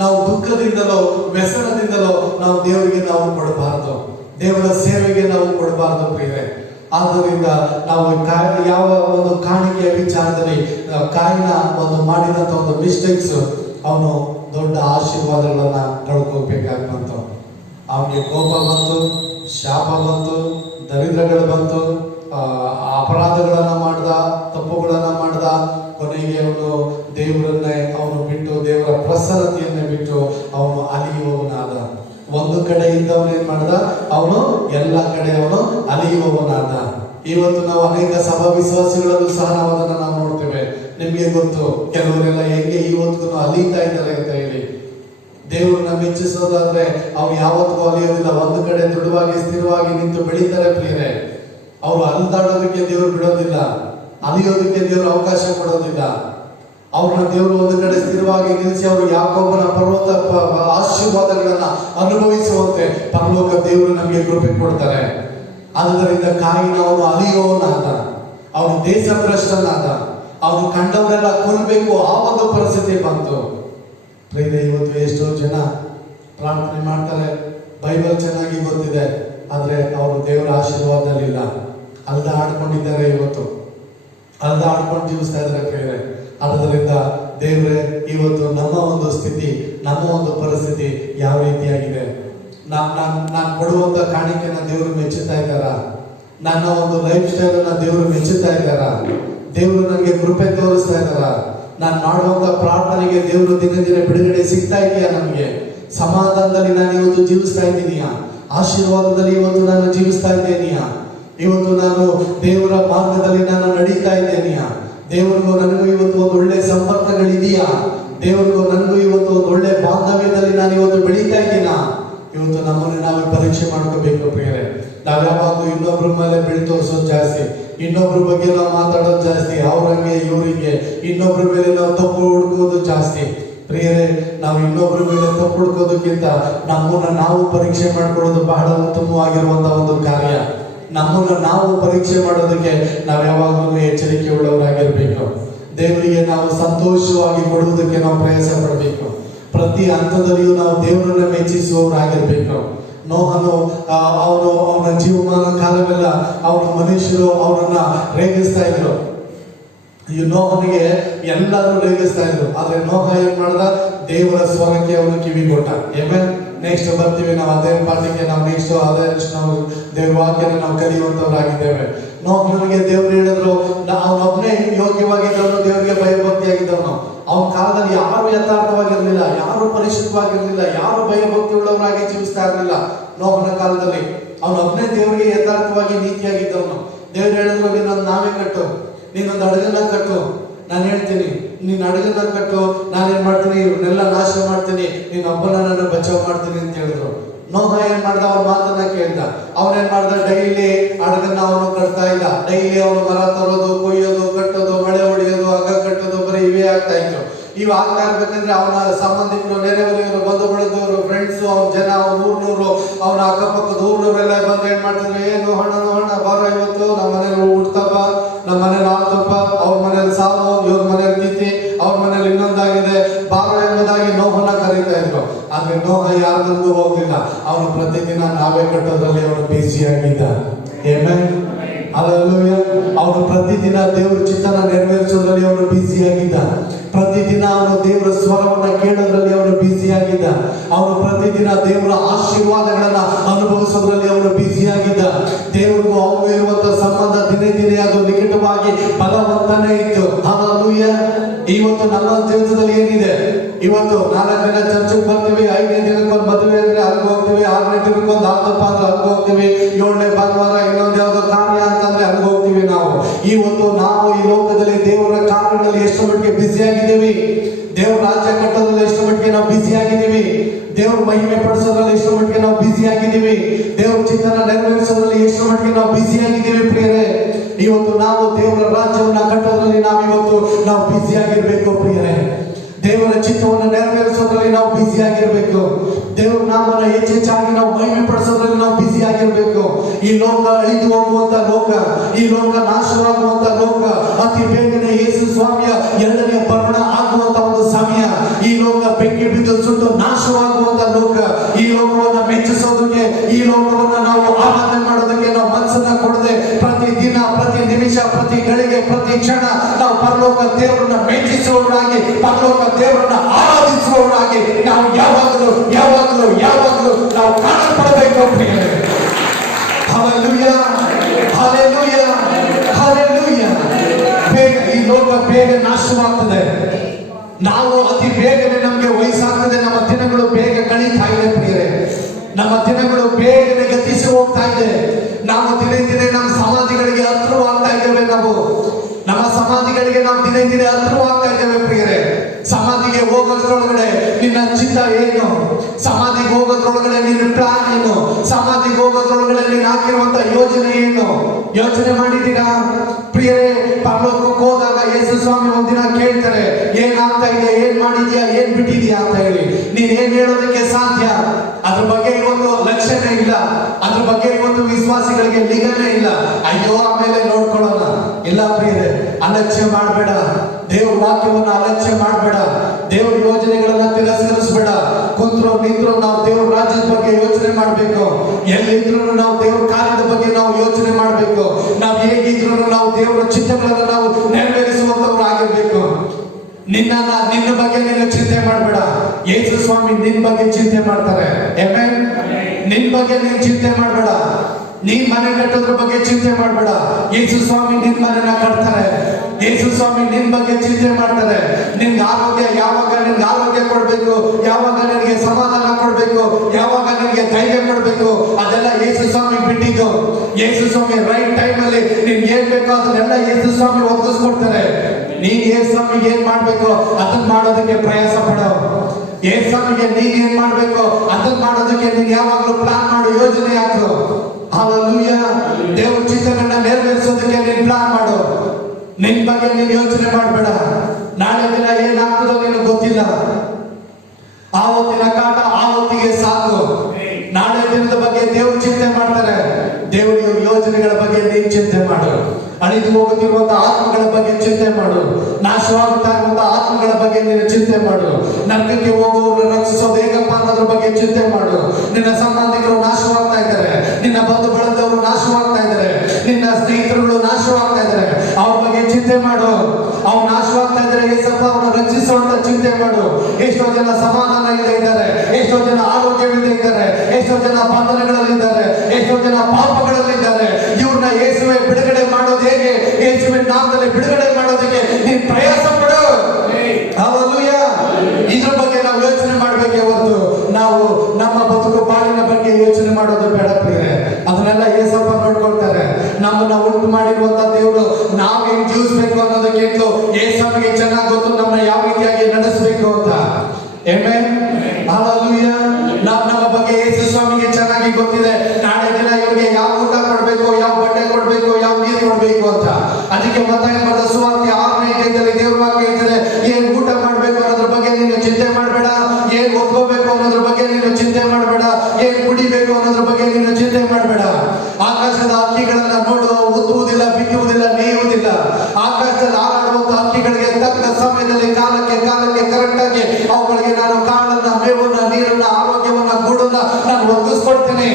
ನಾವು ದುಃಖದಿಂದಲೋ ವ್ಯಸನದಿಂದಲೋ ನಾವು ದೇವರಿಗೆ ನಾವು ಕೊಡಬಾರದು, ದೇವರ ಸೇವೆಗೆ ನಾವು ಕೊಡಬಾರದು ಪ್ರಿಯರೇ. ಆದ್ದರಿಂದ ನಾವು ಯಾವ ಒಂದು ಕಾಣಿಕೆಯ ವಿಚಾರದಲ್ಲಿ ಕಾಯಿನ ಒಂದು ಮಾಡಿದಂತ ಒಂದು ಮಿಸ್ಟೇಕ್ಸ್, ಅವನು ದೊಡ್ಡ ಆಶೀರ್ವಾದಗಳನ್ನ ಕಳ್ಕೋಬೇಕಾಗ್ಬಂತ. ಅವನಿಗೆ ಕೋಪ ಬಂತು, ಶಾಪ ಬಂತು, ದರಿದ್ರಗಳು ಬಂತು, ಅಪರಾಧಗಳನ್ನ ಮಾಡ್ದ, ತಪ್ಪುಗಳನ್ನ ಮಾಡ್ದ. ಕೊನೆಗೆ ಅವನು ದೇವರನ್ನೇ ಅವನು ಬಿಟ್ಟು, ದೇವರ ಪ್ರಸನ್ನತೆಯನ್ನೇ ಬಿಟ್ಟು ಅವನು ಅಲಿಯುವವನಾದ. ಒಂದು ಕಡೆ ಇದ್ದವನು ಏನ್ ಮಾಡ್ದ, ಅವನು ಎಲ್ಲ ಕಡೆ ಅವನು ಅಲಿಯುವವನಾದ. ಇವತ್ತು ನಾವು ಅನೇಕ ಸಭಾ ವಿಶ್ವಾಸಿಗಳಲ್ಲೂ ಸಹ ನಾವು ಅದನ್ನ ನಾವು ನೋಡ್ತೇವೆ. ನಿಮ್ಗೆ ಗೊತ್ತು, ಕೆಲವರೆಲ್ಲ ಹೆಂಗೆ ಇವತ್ತು ಅಲಿತಾ ಇದ್ದಾರೆ ಅಂತ ಹೇಳಿ. ದೇವರನ್ನ ಮೆಚ್ಚಿಸೋದಾದ್ರೆ ಅವ್ರು ಯಾವತ್ತಿಗೂ ಅಲಿಯೋದಿಲ್ಲ, ಒಂದು ಕಡೆ ದೃಢವಾಗಿ ಸ್ಥಿರವಾಗಿ ನಿಂತು ಬೆಳೀತಾರೆ ಪ್ರಿಯರೇ. ಅವರು ಅಲ್ದಾಡೋದಕ್ಕೆ ದೇವರು ಬಿಡೋದಿಲ್ಲ, ಅಲಿಯೋದಕ್ಕೆ ದೇವರು ಅವಕಾಶ ಕೊಡೋದಿಲ್ಲ. ಅವ್ರನ್ನ ದೇವರು ಒಂದು ಕಡೆ ಸ್ಥಿರವಾಗಿ ನಿಲ್ಲಿಸಿ ಅವರು ಯಾಕೋಬನ ಪರ್ವತ ಆಶೀರ್ವಾದಗಳನ್ನ ಅನುಭವಿಸುವಂತೆ ಪರಲೋಕ ದೇವರು ನಮಗೆ ಕೃಪೆ ಕೊಡ್ತಾರೆ. ಆದ್ದರಿಂದ ಕಾಯಿನ ಅವನು ಅಲಿಯೋನಾದ, ಅವನು ದೇಶಭ್ರಷ್ಟನಾದ, ಅವನು ಕಂಡವರೆಲ್ಲ ಕೊಲ್ಲಬೇಕು, ಆ ಒಂದು ಪರಿಸ್ಥಿತಿ ಬಂತು. ಪ್ರಿಯರೇ, ಇವತ್ತು ಎಷ್ಟೋ ಜನ ಪ್ರಾರ್ಥನೆ ಮಾಡ್ತಾರೆ, ಬೈಬಲ್ ಚೆನ್ನಾಗಿ ಗೊತ್ತಿದೆ, ಆದ್ರೆ ಅವರು ದೇವರ ಆಶೀರ್ವಾದದಲ್ಲಿಲ್ಲ, ಅಲ್ದ ಆಡ್ಕೊಂಡಿದ್ದಾರೆ. ಇವತ್ತು ಅಲ್ದ ಆಡ್ಕೊಂಡು ಜೀವಿಸ್ತಾ ಇದ್ದಾರೆ ಪ್ರಿಯರೇ. ಆದ್ದರಿಂದ ದೇವರೇ, ಇವತ್ತು ನಮ್ಮ ಒಂದು ಸ್ಥಿತಿ, ನಮ್ಮ ಒಂದು ಪರಿಸ್ಥಿತಿ ಯಾವ ರೀತಿಯಾಗಿದೆ? ನಾನು ಕೊಡುವಂತ ಕಾಣಿಕೆನ ದೇವರು ಮೆಚ್ಚುತ್ತಾ ಇದ್ದಾರ? ನನ್ನ ಒಂದು ಲೈಫ್ ಸ್ಟೈಲ್ ಅನ್ನ ದೇವರು ಮೆಚ್ಚುತ್ತಾ ಇದ್ದಾರ? ದೇವರು ನನಗೆ ಕೃಪೆ ತೋರಿಸ್ತಾ ಇದ್ದಾರ? ನಾನು ಮಾಡುವಂತ ಪ್ರಾರ್ಥನೆಗೆ ದೇವರು ದಿನ ದಿನ ಬಿಡುಗಡೆ ಸಿಗ್ತಾ ಇದೆಯಾ? ನಮಗೆ ಸಮಾಧಾನದಲ್ಲಿ ನಾನು ಇವತ್ತು ಜೀವಿಸ್ತಾ ಇದ್ದೀನಿಯಾ? ಆಶೀರ್ವಾದದಲ್ಲಿ ಇವತ್ತು ನಾನು ಜೀವಿಸ್ತಾ ಇದ್ದೇನೆಯಾ? ಇವತ್ತು ನಾನು ದೇವರ ಮಾರ್ಗದಲ್ಲಿ ನಾನು ನಡೀತಾ ಇದ್ದೇನೆಯಾ? ದೇವರಿಗೂ ನನಗೂ ಇವತ್ತು ಒಂದು ಒಳ್ಳೆ ಸಂಪರ್ಕಗಳಿದೆಯಾ? ದೇವರಿಗೂ ನನಗೂ ಇವತ್ತು ಒಂದು ಒಳ್ಳೆ ಬಾಂಧವ್ಯದಲ್ಲಿ ನಾನು ಇವತ್ತು ಬೆಳೀತಾ ಇದ್ದೀನಾ? ಇವತ್ತು ನಮ್ಮನ್ನು ನಾವೇ ಪರೀಕ್ಷೆ ಮಾಡ್ಕೋಬೇಕು ಪ್ರಿಯರೇ. ನಾವ್ ಯಾವಾಗಲೂ ಇನ್ನೊಬ್ರ ಮೇಲೆ ಬೆಳಿ ತೋರಿಸೋದು ಜಾಸ್ತಿ, ಇನ್ನೊಬ್ರ ಬಗ್ಗೆ ನಾವು ಮಾತಾಡೋದು ಜಾಸ್ತಿ, ಅವ್ರಂಗೆ ಇವ್ರಿಗೆ ಇನ್ನೊಬ್ರ ಮೇಲೆ ನಾವು ತಪ್ಪು ಹುಡುಕೋದು ಜಾಸ್ತಿ. ಪ್ರಿಯರೇ, ನಾವು ಇನ್ನೊಬ್ರ ಮೇಲೆ ತಪ್ಪು ಹುಡುಕೋದಕ್ಕಿಂತ ನಮ್ಮನ್ನ ನಾವು ಪರೀಕ್ಷೆ ಮಾಡ್ಕೊಳ್ಳೋದು ಬಹಳ ಉತ್ತಮವಾಗಿರುವಂತಹ ಒಂದು ಕಾರ್ಯ. ನಮ್ಮನ್ನ ನಾವು ಪರೀಕ್ಷೆ ಮಾಡೋದಕ್ಕೆ ನಾವು ಯಾವಾಗಲೂ ಎಚ್ಚರಿಕೆ ಉಳ್ಳವರಾಗಿರ್ಬೇಕು. ದೇವರಿಗೆ ನಾವು ಸಂತೋಷವಾಗಿ ಕೊಡುವುದಕ್ಕೆ ನಾವು ಪ್ರಯಾಸ ಪಡಬೇಕು. ಪ್ರತಿ ಹಂತದಲ್ಲಿಯೂ ನಾವು ದೇವರನ್ನ ಮೆಚ್ಚಿಸುವವರಾಗಿರ್ಬೇಕು. ನೋಹನು ಅವನ ಜೀವಮಾನ ಕಾಲವೆಲ್ಲ ಅವನ ಮನುಷ್ಯರು ಅವನನ್ನ ರೇಗಿಸ್ತಾ ಇದ್ರು. ಈ ನೋಹನಿಗೆ ಎಲ್ಲರೂ ರೇಗಿಸ್ತಾ ಇದ್ರು, ಆದ್ರೆ ನೋಹ ಏನ್ ಮಾಡ್ದ? ದೇವರ ಸ್ವರಕ್ಕೆ ಅವನು ಕಿವಿ ಕೊಟ್ಟ. ನೆಕ್ಸ್ಟ್ ಬರ್ತೀವಿ ನಾವು ಅದೇ ಪಾಠಕ್ಕೆ, ನಾವು ನೆಕ್ಸ್ಟ್ ಅದೇ ನಾವು ದೇವ್ರ ವಾಕ್ಯನ ನಾವು ಕಲಿಯುವಂತವರಾಗಿದ್ದೇವೆ. ನೋಹನಿಗೆ ದೇವ್ರು ಹೇಳಿದ್ರು, ಅವನೊಬ್ಬನೇ ಯೋಗ್ಯವಾಗಿದ್ದವನು, ದೇವರಿಗೆ ಭಯಭಕ್ತಿಯಾಗಿದ್ದವನು. ಅವನ ಕಾಲದಲ್ಲಿ ಯಾರು ಯಥಾರ್ಥವಾಗಿರ್ಲಿಲ್ಲ, ಯಾರು ಪರಿಶುದ್ಧವಾಗಿರ್ಲಿಲ್ಲ, ಯಾರು ಭಯಭಕ್ತಿ ಉಳ್ಳವರಾಗಿ ಜೀವಿಸ್ತಾ ಇರಲಿಲ್ಲ. ನೋಹನ ಕಾಲದಲ್ಲಿ ಅವನೊಬ್ಬನೇ ದೇವರಿಗೆ ಯಥಾರ್ಥವಾಗಿ ನೀತಿಯಾಗಿದ್ದವನು. ದೇವ್ರು ಹೇಳಿದ್ರು, ನೀನೊಂದು ನಾವೇ ಕಟ್ಟು, ನೀನೊಂದು ಅಡಗನ್ನ ಕಟ್ಟು, ನಾನು ಹೇಳ್ತೀನಿ, ನೀನ್ ಅಡಗನ್ನ ಕಟ್ಟು, ನಾನೇನ್ ಮಾಡ್ತೀನಿ, ಇವ್ರನ್ನೆಲ್ಲ ನಾಶ ಮಾಡ್ತೀನಿ, ನೀನ್ ಒಬ್ಬನ ನಾನು ಬಚಾವ್ ಮಾಡ್ತೀನಿ ಅಂತ ಹೇಳಿದ್ರು. ನೋಹ ಏನ್ ಮಾಡ್ದ? ಅವ್ರ ಮಾತನ್ನ ಕೇಳ್ದ. ಅವನೇನ್ ಮಾಡ್ದ? ಡೈಲಿ ಅಡಗನ್ನ ಅವನು ಕಟ್ತಾ ಇದ್ದ. ಡೈಲಿ ಅವನು ಮರ ತರೋದು, ಕೊಯ್ಯೋದು, ಕಟ್ಟೋದು, ಮಳೆ ಹೊಡೆಯೋದು, ಹಗ್ಗ ಕಟ್ಟೋದು, ಬರೀ ಇವೇ ಆಗ್ತಾ ಇತ್ತು. ಇವ್ ಆಗ್ತಾ ಇರ್ಬೇಕಂದ್ರೆ ಅವನ ಸಂಬಂಧಿಕರು, ನೆರೆಹೊರೆಯವರು, ಬಂಧು ಬಳಗದವರು, ಫ್ರೆಂಡ್ಸ್, ಅವ್ನ ಜನ, ಅವ್ನ ಊರ್ನೂರು, ಅವನ ಅಕ್ಕಪಕ್ಕದ ಊರ್ನೂರೆಲ್ಲ ಬಂದು ಏನ್ ಮಾಡ್ತಿದ್ರು? ಏನು ನೋಹಣ ಬಾರ, ಇವತ್ತು ನಮ್ಮ ಮನೇಲಿ ಹುಡ್ತಪ್ಪ, ನಮ್ಮ ಮನೇಲಿ ಆಗ್ತಪ್ಪ, ಅವ್ರ ಮನೇಲಿ ಸಾವು, ಇವ್ರ ಮನೇಲಿ ತಿಥಿ, ಅವ್ರ ಮನೇಲಿ ಇನ್ನೊಂದಾಗಿದೆ, ಬಾರ ಎಂಬುದಾಗಿ ನೋಹನ ಕರೀತಾ ಇದ್ರು. ಆದ್ರೆ ನೋಹ ಯಾರಿಗೂ ಹೋಗ್ಲಿಲ್ಲ. ಅವನು ಪ್ರತಿದಿನ ನಾವೇ ಕಟ್ಟೋದ್ರಲ್ಲಿ ಅವನು ಬಿಸಿ ಆಗಿದ್ದ. ಹಲ್ಲೆಲೂಯಾ. ಅವನು ಪ್ರತಿದಿನ ದೇವರ ಚಿತ್ತನ ನೆರವೇರಿಸೋದ್ರಲ್ಲಿ ಅವನು ಬಿಸಿ ಆಗಿದ್ದ. ಪ್ರತಿದಿನ ಅವನು ದೇವರ ಸ್ವರವನ್ನ ಕೇಳೋದ್ರಲ್ಲಿ ಅವನು ಬಿಸಿ ಆಗಿದ್ದ. ಅವನು ಪ್ರತಿದಿನ ದೇವರ ಆಶೀರ್ವಾದಗಳನ್ನ ಅನುಭವಿಸೋದ್ರಲ್ಲಿ ಅವನು ಬಿಸಿ ಆಗಿದ್ದ. ದೇವರಿಗೂ ಅವನು ಇರುವಂತಹ ಸಂಬಂಧ ದಿನೇ ದಿನೇ ಅದು ನಿಕಟವಾಗಿ ಬಲವಂತನೇ ಇತ್ತು. ಹಲ್ಲೆಲೂಯಾ. ಇವತ್ತು ನಮ್ಮ ಜೀವಿತದಲ್ಲಿ ಏನಿದೆ? ಇವತ್ತು 4 ದಿನ ಚರ್ಚೆಗೆ ಬರ್ತೀವಿ, 5ನೇ ದಿನಕ್ಕೊಂದು ಮದುವೆ ಅಂದ್ರೆ ಅಲ್ಲಿಗೆ ಹೋಗ್ತೀವಿ, 6ನೇ ದಿನಕ್ಕೊಂದು ಯಾವ್ದಪ್ಪ ಅಂದ್ರೆ ಅಲ್ಲಿಗೆ ಹೋಗ್ತೀವಿ, 7ನೇ ಭಾನುವಾರ ಇನ್ನೊಂದು ಯಾವ್ದೋ ಕಾರ್ಯ ಅಂತಂದ್ರೆ ಅಲ್ಲಿಗೆ ಹೋಗ್ತೀವಿ. ಇವತ್ತು ನಾವು ಈ ಲೋಕದಲ್ಲಿ ದೇವರ ಕಾರ್ಯಗಳಲ್ಲಿ ಎಷ್ಟು ಮಟ್ಟಿಗೆ ಬ್ಯುಸಿ ಆಗಿದ್ದೀವಿ, ದೇವರ ರಾಜ್ಯ ಕಟ್ಟೋದ್ರಲ್ಲಿ ಎಷ್ಟು ಮಟ್ಟಿಗೆ ನಾವು ಬ್ಯುಸಿ ಆಗಿದ್ದೀವಿ, ದೇವ್ರ ಮಹಿಮೆ ಪಡಿಸೋದ್ರಲ್ಲಿ ಎಷ್ಟು ಮಟ್ಟಿಗೆ ನಾವು ಬ್ಯುಸಿ ಆಗಿದ್ದೀವಿ, ದೇವ್ರ ಚಿತ್ತನ ನೆರವೇರಿಸೋದ್ರಲ್ಲಿ ಎಷ್ಟು ಮಟ್ಟಿಗೆ ನಾವು ಬ್ಯುಸಿ ಆಗಿದ್ದೀವಿ ಪ್ರಿಯರೇ. ಇವತ್ತು ನಾವು ದೇವರ ರಾಜ್ಯವನ್ನ ಕಟ್ಟೋದ್ರಲ್ಲಿ ನಾವು ಬ್ಯುಸಿ ಆಗಿರ್ಬೇಕು ಪ್ರಿಯರೇ. ದೇವರ ಚಿತ್ತವನ್ನು ನೆರವೇರಿಸೋದ್ರಲ್ಲಿ ನಾವು ಬ್ಯುಸಿ ಆಗಿರ್ಬೇಕು. ದೇವರ ನಾಮನ ಹೆಚ್ಚೆಚ್ಚಾಗಿ ನಾವು ಮಹಿಮೆ ಪಡಿಸೋದ್ರಲ್ಲಿ ನಾವು ಬ್ಯುಸಿ ಆಗಿರ್ಬೇಕು. ಈ ಲೋಕ ಅಳಿದು ಹೋಗುವಂತ ಲೋಕ, ಈ ಲೋಕ ನಾಶವಾಗುವಂತ ಲೋಕ, ಅತಿ ಬೇಗನೆ ಯೇಸು ಸ್ವಾಮಿಯ 2ನೇ ಬರಣ ಆಗುವಂತ ಒಂದು ಸಮಯ. ಈ ಲೋಕ ಬೆಂಕಿ ಬಿದ್ದು ಸುಟ್ಟು ನಾಶವಾಗುವಂತ ಲೋಕ. ಈ ಲೋಕವನ್ನ ಮೆಚ್ಚಿಸೋದಕ್ಕೆ, ಈ ಲೋಕವನ್ನ ನಾವು ಆರಾಧನೆ ಮಾಡೋದಕ್ಕೆ ನಾವು ಮನಸ್ಸನ್ನ ಕೊಡದೆ ಪ್ರತಿ ದಿನ, ಪ್ರತಿ ನಿಮಿಷ, ಪ್ರತಿ ಗಳಿಗೆ, ಪ್ರತಿ ಕ್ಷಣ ನಾವು ಪರಲೋಕ ದೇವರನ್ನ ಮೆಚ್ಚಿಸುವವರಾಗಿ, ಪರಲೋಕ ದೇವರನ್ನ ಆರಾಧಿಸುವವರಾಗಿ ನಾವು ಯಾವಾಗಲೂ ಯಾವಾಗಲೂ ಯಾವಾಗಲೂ ನಾವು ಕಾಣಲ್ಪಡಬೇಕು ಪ್ರಿಯರೇ. Hallelujah, hallelujah, hallelujah. ಬೇಗ ಈ ಲೋಕ ಬೇಗ ನಾಶವಾಗ್ತದೆ. ನಾವು ಅತಿ ಬೇಗನೆ ನಮಗೆ ವಯಸ್ಸಾಗ್ತದೆ, ನಮ್ಮ ದಿನಗಳು ಬೇಗ ಕಳೀತಾ ಇದೆ ಪ್ರಿಯರೇ. ನಮ್ಮ ದಿನಗಳು ಬೇಗನೆ ಗತಿಸಿ ಹೋಗ್ತಾ ಇದೆ. ನಾವು ದಿನೇ ದಿನೇ ನಮ್ಮ ಸಮಾಧಿಗಳಿಗೆ ಹತ್ರವಾಗ್ತಾ ಇದ್ದೇವೆ. ನಮ್ಮ ಸಮಾಧಿಗಳಿಗೆ ನಾವು ದಿನೇ ದಿನೇ ಹತ್ರವಾಗ್ತಾ ಇದ್ದೇವೆ ಪ್ರಿಯರೇ. ಸಮಾಧಿಗೆ ಹೋಗೋದ್ರೊಳಗಡೆ ನಿನ್ನ ಚಿತ್ತ ಏನು, ಸಮಾಧಿಗೆ ಹೋಗೋದ್ರೊಳಗಡೆ ನಿನ್ನ ಪ್ಲಾನ್ ಏನು, ಸಮಾಧಿಗೆ ಹೋಗೋದ್ರೊಳಗಡೆ ನೀನು ಹಾಕಿರುವಂತ ಯೋಜನೆ ಏನು, ಯೋಚನೆ ಮಾಡಿದ್ದೀರಾ ಪ್ರಿಯರೇ? ಪರಲೋಕಕ್ಕೆ ಹೋದಾಗ ಯೇಸು ಸ್ವಾಮಿ ಒಂದಿನ ಕೇಳ್ತಾರೆ, ಏನಾಗ್ತಾ ಇದೆ, ಏನ್ ಮಾಡಿದ್ಯಾ, ಏನ್ ಬಿಟ್ಟಿದ್ಯಾ ಅಂತ ಹೇಳಿ. ನೀನ್ ಏನ್ ಹೇಳೋದಕ್ಕೆ ಸಾಧ್ಯ? ಅದ್ರ ಬಗ್ಗೆ ಇವತ್ತು ಲಕ್ಷಣೆ ಇಲ್ಲ, ಅದ್ರ ಬಗ್ಗೆ ಇವತ್ತು ವಿಶ್ವಾಸಿಗಳಿಗೆ ನಿಗಮನೆ ಇಲ್ಲ. ಅಯ್ಯೋ ಆಮೇಲೆ ನೋಡ್ಕೊಳ್ಳೋಣ. ಇಲ್ಲ ಪ್ರಿಯರೇ, ಅಲಕ್ಷ್ಯ ಮಾಡಬೇಡ. ದೇವ್ರ ವಾಕ್ಯವನ್ನ ಅಲಕ್ಷ್ಯ ಮಾಡಬೇಡ. ದೇವ್ರ ಯೋಜನೆಗಳನ್ನ ತಿರಸ್ಕರಿಸಬೇಡ. ಕುಂತ್ರೋ ನಿಂತ್ರೋ ನಾವು ದೇವ್ರ ರಾಜ್ಯದ ಬಗ್ಗೆ ಯೋಚನೆ ಮಾಡಬೇಕು. ಎಲ್ಲಿದ್ರು ನಾವು ದೇವ್ರ ಕಾರ್ಯದ ಬಗ್ಗೆ ನಾವು ಯೋಚನೆ ಮಾಡಬೇಕು. ನಾವು ಹೇಗಿದ್ರು ನಾವು ದೇವರ ಚಿತ್ತಗಳನ್ನು ನಾವು ನೆರವೇರಿಸುವಂತವ್ರು ಆಗಿರ್ಬೇಕು. ನಿನ್ನ ಬಗ್ಗೆ ನೀನು ಚಿಂತೆ ಮಾಡಬೇಡ. ಯೇಸು ಸ್ವಾಮಿ ನಿನ್ ಬಗ್ಗೆ ಚಿಂತೆ ಮಾಡ್ತಾರೆ. ಆಮೆನ್. ನಿನ್ ಬಗ್ಗೆ ನೀನ್ ಚಿಂತೆ ಮಾಡಬೇಡ. ನೀನ್ ಮನೆ ಕಟ್ಟೋದ್ರ ಬಗ್ಗೆ ಚಿಂತೆ ಮಾಡಬೇಡ. ಯೇಸು ಸ್ವಾಮಿ ನಿನ್ ಮನೆನ ಕಟ್ತಾರೆ. ಯೇಸು ಸ್ವಾಮಿ ನಿನ್ ಬಗ್ಗೆ ಚಿಂತೆ ಮಾಡ್ತಾರೆ. ನಿನ್ಗೆ ಆರೋಗ್ಯ, ಯಾವಾಗ ನಿನ್ಗೆ ಆರೋಗ್ಯ ಕೊಡ್ಬೇಕು, ಯಾವಾಗ ನಿನಗೆ ಸಮಾಧಾನ ಕೊಡ್ಬೇಕು, ಯಾವಾಗ ನಿನಗೆ ಧೈರ್ಯ ಕೊಡ್ಬೇಕು, ಅದೆಲ್ಲ ಯೇಸು ಸ್ವಾಮಿ ಬಿಟ್ಟಿದ್ದು. ಯೇಸು ಸ್ವಾಮಿ ರೈಟ್ ಟೈಮ್ ಅಲ್ಲಿ ನಿನ್ಗೆ ಏನ್ ಬೇಕೋ ಅದನ್ನೆಲ್ಲ ಯೇಸು ಸ್ವಾಮಿ ಒದಗಿಸ್ಕೊಡ್ತಾರೆ. ನೀನ್ ಯೇಸು ಸ್ವಾಮಿಗೆ ಏನ್ ಮಾಡ್ಬೇಕು ಅದನ್ನ ಮಾಡೋದಕ್ಕೆ ಪ್ರಯಾಸ ಪಡೋ. ಯೇಸು ಸ್ವಾಮಿಗೆ ನೀನ್ ಏನ್ ಮಾಡ್ಬೇಕು ಅದನ್ನ ಮಾಡೋದಕ್ಕೆ ನೀನ್ ಯಾವಾಗ್ಲೂ ಪ್ಲಾನ್ ಮಾಡು, ಯೋಜನೆ ಹಾಕು. ಹಲ್ಲೆಲೂಯಾ. ದೇವರ ಚಿತ್ತವನ್ನ ನೆರವೇರಿಸೋದಕ್ಕೆ ನೀನ್ ಪ್ಲಾನ್ ಮಾಡು. ನಿನ್ ಬಗ್ಗೆ ನೀನ್ ಯೋಚನೆ ಮಾಡಬೇಡ. ನಾಳೆ ದಿನ ಏನಾಗ್ತದೋ ನಿನಗೆ ಗೊತ್ತಿಲ್ಲ. ಆವತ್ತಿನ ಕಾಟ ಆವತ್ತಿಗೆ ಸಾಕು. ನಾಳೆ ದಿನದ ಬಗ್ಗೆ ದೇವ್ರ ಚಿಂತೆ ಮಾಡ್ತಾರೆ. ದೇವರ ಯೋಜನೆಗಳ ಬಗ್ಗೆ ನೀನ್ ಚಿಂತೆ ಮಾಡು. ಅಳಿದು ಹೋಗುತ್ತಿರುವಂತಹ ಆತ್ಮಗಳ ಬಗ್ಗೆ ಚಿಂತೆ ಮಾಡು. ನಾಶವಾಗುತ್ತಾ ಇರುವಂತಹ ಆತ್ಮಗಳ ಬಗ್ಗೆ ನೀನು ಚಿಂತೆ ಮಾಡು. ನರಕಕ್ಕೆ ಹೋಗುವವರು ರಕ್ಷಿಸೋದು ಹೇಗಪ್ಪ ಅನ್ನೋದ್ರ ಬಗ್ಗೆ ಚಿಂತೆ ಮಾಡು. ನಿನ್ನ ಸಂಬಂಧಿಕರು ನಾಶವಾಗ್ತಾ ಇದ್ದಾರೆ, ನಿನ್ನ ಬಂಧು ಬಳಗದವರು ನಾಶವಾಗ್ತಾ ಇದ್ದಾರೆ, ನಿನ್ನ ಸ್ನೇಹಿತರುಗಳು ನಾಶವಾಗ್ತಾ ಇದ್ದಾರೆ. ಅವ್ರ ಬಗ್ಗೆ ಚಿಂತೆ ಮಾಡು. ಅವ್ರು ನಾಶವಾಗ್ತಾ ಇದ್ದಾರೆ, ಏಸಪ್ಪ ಅವ್ರನ್ನ ರಕ್ಷಿಸುವಂತ ಚಿಂತೆ ಮಾಡು. ಎಷ್ಟೋ ಜನ ಸಮಾಧಾನ ಇಲ್ಲದೆ ಇದ್ದಾರೆ, ಎಷ್ಟೋ ಜನ ಆರೋಗ್ಯವಿಲ್ಲದೆ ಇದ್ದಾರೆ, ಎಷ್ಟೋ ಜನ ಬಂಧನಗಳಲ್ಲಿದ್ದಾರೆ, ಎಷ್ಟೋ ಜನ ಪಾಪಗಳಲ್ಲಿದ್ದಾರೆ. ಇವ್ರನ್ನ ಯೇಸುವೆ ಬಿಡುಗಡೆ ಮಾಡೋದು ಹೇಗೆ? ಯೇಸುವಿನ ನಾಮದಲ್ಲಿ ಬಿಡುಗಡೆ ಮಾಡೋದಕ್ಕೆ ನೀನ್ ಪ್ರಯಾಸ ಪಡು. ಹಲ್ಲೆಲೂಯಾ. ಇದ್ರ ಬಗ್ಗೆ ನಾವು ಯೋಚನೆ ಮಾಡ್ಬೇಕೆ ಹೊರತು ನಾವು ನಮ್ಮ ಬದುಕು ಬಾಳಿನ ಬಗ್ಗೆ ಯೋಚನೆ ಮಾಡೋದು ಬೇಡ ಪ್ರಿಯರೇ. ಅದನ್ನೆಲ್ಲ ಯೇಸಪ್ಪ ನೋಡ್ಕೊಳ್ತಾರೆ. ನಮ್ಮನ್ನ ಉಂಟು ಮಾಡಿರುವಂತ ದೇವರು ನಾವು ಹೆಂಗ್ ಜೀವಿಸ್ಬೇಕು ಅನ್ನೋದಕ್ಕಿಂತ ಯೇಸಪ್ಪಿಗೆ ಚೆನ್ನಾಗಿ ಗೊತ್ತು ನಮ್ಮನ್ನ ಯಾವ ರೀತಿಯಾಗಿ ನಡೆಸಬೇಕು ಅಂತ. ಆಮೆನ್. ಹಲ್ಲೆಲೂಯಾ. ನಮ್ಮ ಬಗ್ಗೆ ಯೇಸು ಸ್ವಾಮಿಗೆ ಚೆನ್ನಾಗಿ ಗೊತ್ತಿದೆ. ನಾಳೆ ದಿನ ಇವ್ರಿಗೆ ಯಾವ ಊಟ ಕೊಡ್ಬೇಕು, ಯಾವ ಬಟ್ಟೆ ಕೊಡ್ಬೇಕು, ಯಾವ ನೀರು ಕೊಡ್ಬೇಕು ಅಂತ. ಅದಕ್ಕೆ ಮತ್ತಾಯ ಬರೆದ ಸುವಾರ್ತೆ 6ನೇ ಅಧ್ಯಾಯದಲ್ಲಿ ದೇವರ ವಾಕ್ಯ ಹೇಳ್ತಾರೆ, ಏನ್ ಊಟ ಮಾಡ್ಬೇಕು ಅನ್ನೋದ್ರ ಬಗ್ಗೆ ನೀನು ಚಿಂತೆ ಮಾಡಬೇಡ, ಏನ್ ಓದ್ಕೋಬೇಕು ಅನ್ನೋದ್ರ ಬಗ್ಗೆ ನೀನು ಚಿಂತೆ ಮಾಡಬೇಡ, ಏನ್ ಕುಡಿಬೇಕು ಅನ್ನೋದ್ರ ಬಗ್ಗೆ ನೀನು ಚಿಂತೆ ಮಾಡಬೇಡ. ಆಕಾಶದ ಹಕ್ಕಿಗಳನ್ನ ನೋಡು, ಉತ್ತುವುದಿಲ್ಲ, ಬಿತ್ತುವುದಿಲ್ಲ, ನೇಯುವುದಿಲ್ಲ. ಆಕಾಶದಲ್ಲಿ ಹಾರಾಡುವಂತ ಹಕ್ಕಿಗಳಿಗೆ ತಕ್ಕ ಸಮಯದಲ್ಲಿ ಕಾಲಕ್ಕೆ ಕರೆಕ್ಟ್ ಆಗಿ ಅವುಗಳಿಗೆ ನಾನು ಕಾಳನ್ನ, ಮೇವನ್ನ, ನೀರನ್ನ, ಆರೋಗ್ಯವನ್ನ, ಗೂಡನ್ನ ನಾನು ಒದಗಿಸ್ಕೊಡ್ತೇನೆ.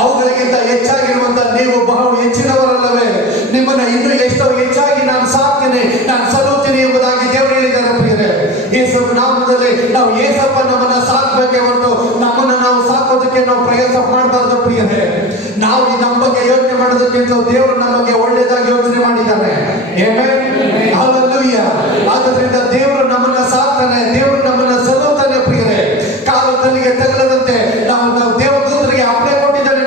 ಅವುಗಳಿಗಿಂತ ಹೆಚ್ಚಾಗಿರುವಂತ ನೀವು ಬಹಳ ಹೆಚ್ಚಿನವರಲ್ಲವೇ? ನಿಮ್ಮನ್ನ ಇನ್ನೂ ಎಷ್ಟೋ ಹೆಚ್ಚಾಗಿ ನಾನು ಸಾಕ್ತೇನೆ, ನಾನು ಸಲುತ್ತೀನಿ ಎಂಬುದಾಗಿ ದೇವರು ಹೇಳಿದ್ದಾರೆ ಪ್ರಿಯರೇ. ಯೇಸು ನಾಮದಲ್ಲಿ ನಾವು ಯೇಸಪ್ಪ ನಮ್ಮನ್ನ ಸಾಕ್ಬೇಕೆ ಹೊರತು ನಮ್ಮನ್ನ ನಾವು ಸಾಕೋದಕ್ಕೆ ನಾವು ಪ್ರಯಾಸ ಮಾಡಬಾರ್ದು ಪ್ರಿಯರೇ. ನಾವು ನಮ್ಮ ಬಗ್ಗೆ ಯೋಚನೆ ಮಾಡೋದಕ್ಕಿಂತ ದೇವರು ನಮ್ಮ ಬಗ್ಗೆ ಒಳ್ಳೆಯದಾಗಿ ಯೋಚನೆ ಮಾಡಿದ್ದಾನೆ. ಆಮೆನ್. ಹಲ್ಲೆಲೂಯಾ. ಆದ್ದರಿಂದ ದೇವರು ನಮ್ಮನ್ನ ಸಾಕ್ತಾನೆ, ದೇವರು ನಮ್ಮನ್ನ ಸಲುತ್ತಾನೆ ಪ್ರಿಯರೇ. ಕಾಲು ಕಲ್ಲಿಗೆ ತಗಲದಂತೆ ನಾವು ದೇವದೂತರಿಗೆ ಅಪ್ಪಣೆ ಕೊಟ್ಟಿದ್ದಾನೆ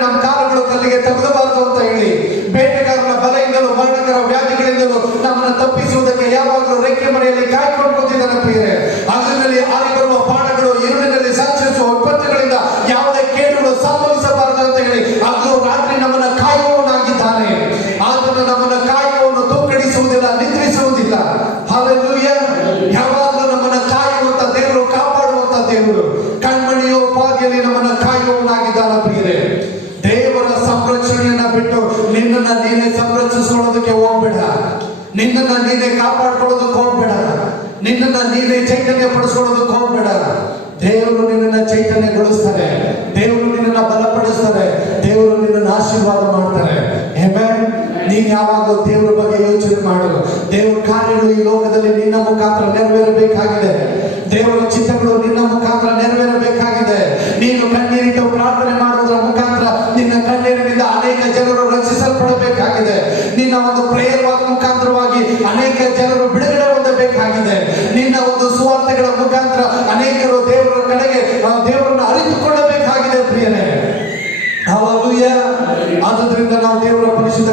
ತಗಲಬಾರದು ಅಂತ ಹೇಳಿ, ಬೇಟೆಗಾರನ ಬಲೆಯಿಂದಲೂ ಮರಣಕರ ವ್ಯಾಧಿಗಳಿಂದಲೂ ನಮ್ಮನ್ನು ತಪ್ಪಿಸುವುದಕ್ಕೆ ಯಾವಾಗಲೂ ರೆಕ್ಕೆ ಮರೆಯಲ್ಲಿ ಕಾಯ್ಕೊಂಡು ಕೂತಿದ್ದಾನೆ ಪ್ರಿಯರೇ. ಅದರಲ್ಲಿ ಹಾರಿ ಬರುವ ಬಾಣಗಳು, ഇരുಳಿನಲ್ಲಿ ಸಂಚರಿಸುವ ವಿಪತ್ತುಗಳಿಂದ ಯಾವುದೇ ಕೇಡುಗಳು ಸಂಭವಿಸಬಾರದು ಅಂತ ಹೇಳಿ ಹಗಲು ರಾತ್ರಿ ನಮ್ಮನ್ನು ಕಾಯುವವನಾಗಿದ್ದಾನೆ. ಆತನು ನಮ್ಮನ್ನು ಕಾಯುವವನು ತೂಕಡಿಸುವುದಿಲ್ಲ, ನಿದ್ರಿಸುವುದಿಲ್ಲ. ಹಲ್ಲೆಲೂಯಾ. ಯಾವಾಗಲೂ ನಮ್ಮನ್ನು ಕಾಯುವಂತ ದೇವರು, ಕಾಪಾಡುವಂತ ದೇವರು, ಕಣ್ಮಣಿಯೋ ಉಪಾಧಿಯಲ್ಲಿ ನಮ್ಮನ್ನು ಕಾಯುವವನಾಗಿದ್ದಾನೆ ಪ್ರಿಯರೇ. ದೇವರ ಸಂರಕ್ಷಣೆಯನ್ನ ಬಿಟ್ಟು ನಿನ್ನನ್ನ ನೀನೇ ಸಂರಕ್ಷಿಸಿಕೊಳ್ಳೋದಕ್ಕೆ ಹೋಗ್ಬೇಡ. ನಿನ್ನನ್ನ ನೀನೇ ಕಾಪಾಡ್ಕೊಳ್ಳೋದಕ್ಕೆ ಹೋಗ್ಬೇಡ. ನಿನ್ನನ್ನ ನೀನೇ ಚೈತನ್ಯ ಪಡಿಸ್ಕೊಳ್ಳೋದಕ್ಕೆ ಹೋಗ್ಬೇಡ. ದೇವರು ನಿನ್ನನ್ನ ಚೈತನ್ಯಗೊಳಿಸ್ತಾರೆ. ದೇವರು ನಿನ್ನನ್ನ ಬಲಪಡಿಸ್ತಾರೆ. ದೇವರು ನಿನ್ನನ್ನು ಆಶೀರ್ವಾದ ಮಾಡ್ತಾರೆ. ಆಮೆನ್. ನೀನ್ ಯಾವಾಗ ದೇವರ ಬಗ್ಗೆ ಯೋಚನೆ ಮಾಡು. ದೇವರ ಕಾರ್ಯಗಳು ಈ ಲೋಕದಲ್ಲಿ ನಿನ್ನ ಮುಖಾಂತರ ನೆರವೇರಬೇಕಾಗಿದೆ. ದೇವರ ಚಿತ್ತಗಳು ನಿನ್ನ ಮುಖಾಂತರ ನೆರವೇರಬೇಕಾಗಿದೆ. ನೀನು ಕಣ್ಣೀರಿಟ್ಟು ಪ್ರಾರ್ಥನೆ ಮಾಡುವುದರ ಮುಖಾಂತರ ನಿನ್ನ ಕಣ್ಣೀರಿನಿಂದ ಅನೇಕ ಜನರು ರಕ್ಷಿಸಲ್ಪಡಬೇಕಾಗಿದೆ. ನಿನ್ನ ಒಂದು ಪ್ರೇಯರ್ ಮುಖಾಂತರವಾಗಿ ಅನೇಕ ಜನರು ಬಿಡುಗಡೆ ಹೊಂದಬೇಕಾಗಿದೆ. ನಿನ್ನ ಒಂದು ಸುವಾರ್ತೆಗಳ ಮುಖಾಂತರ ಅನೇಕರು ದೇವರ ಕಡೆಗೆ ದೇವರನ್ನು ಅರಿತುಕೊಳ್ಳಬೇಕಾಗಿದೆ ಪ್ರಿಯರೇ. ಹಲ್ಲೆಲೂಯಾ. ಆದುದರಿಂದ ನಾವು ದೇವರ ಪರಿಶುದ್ಧ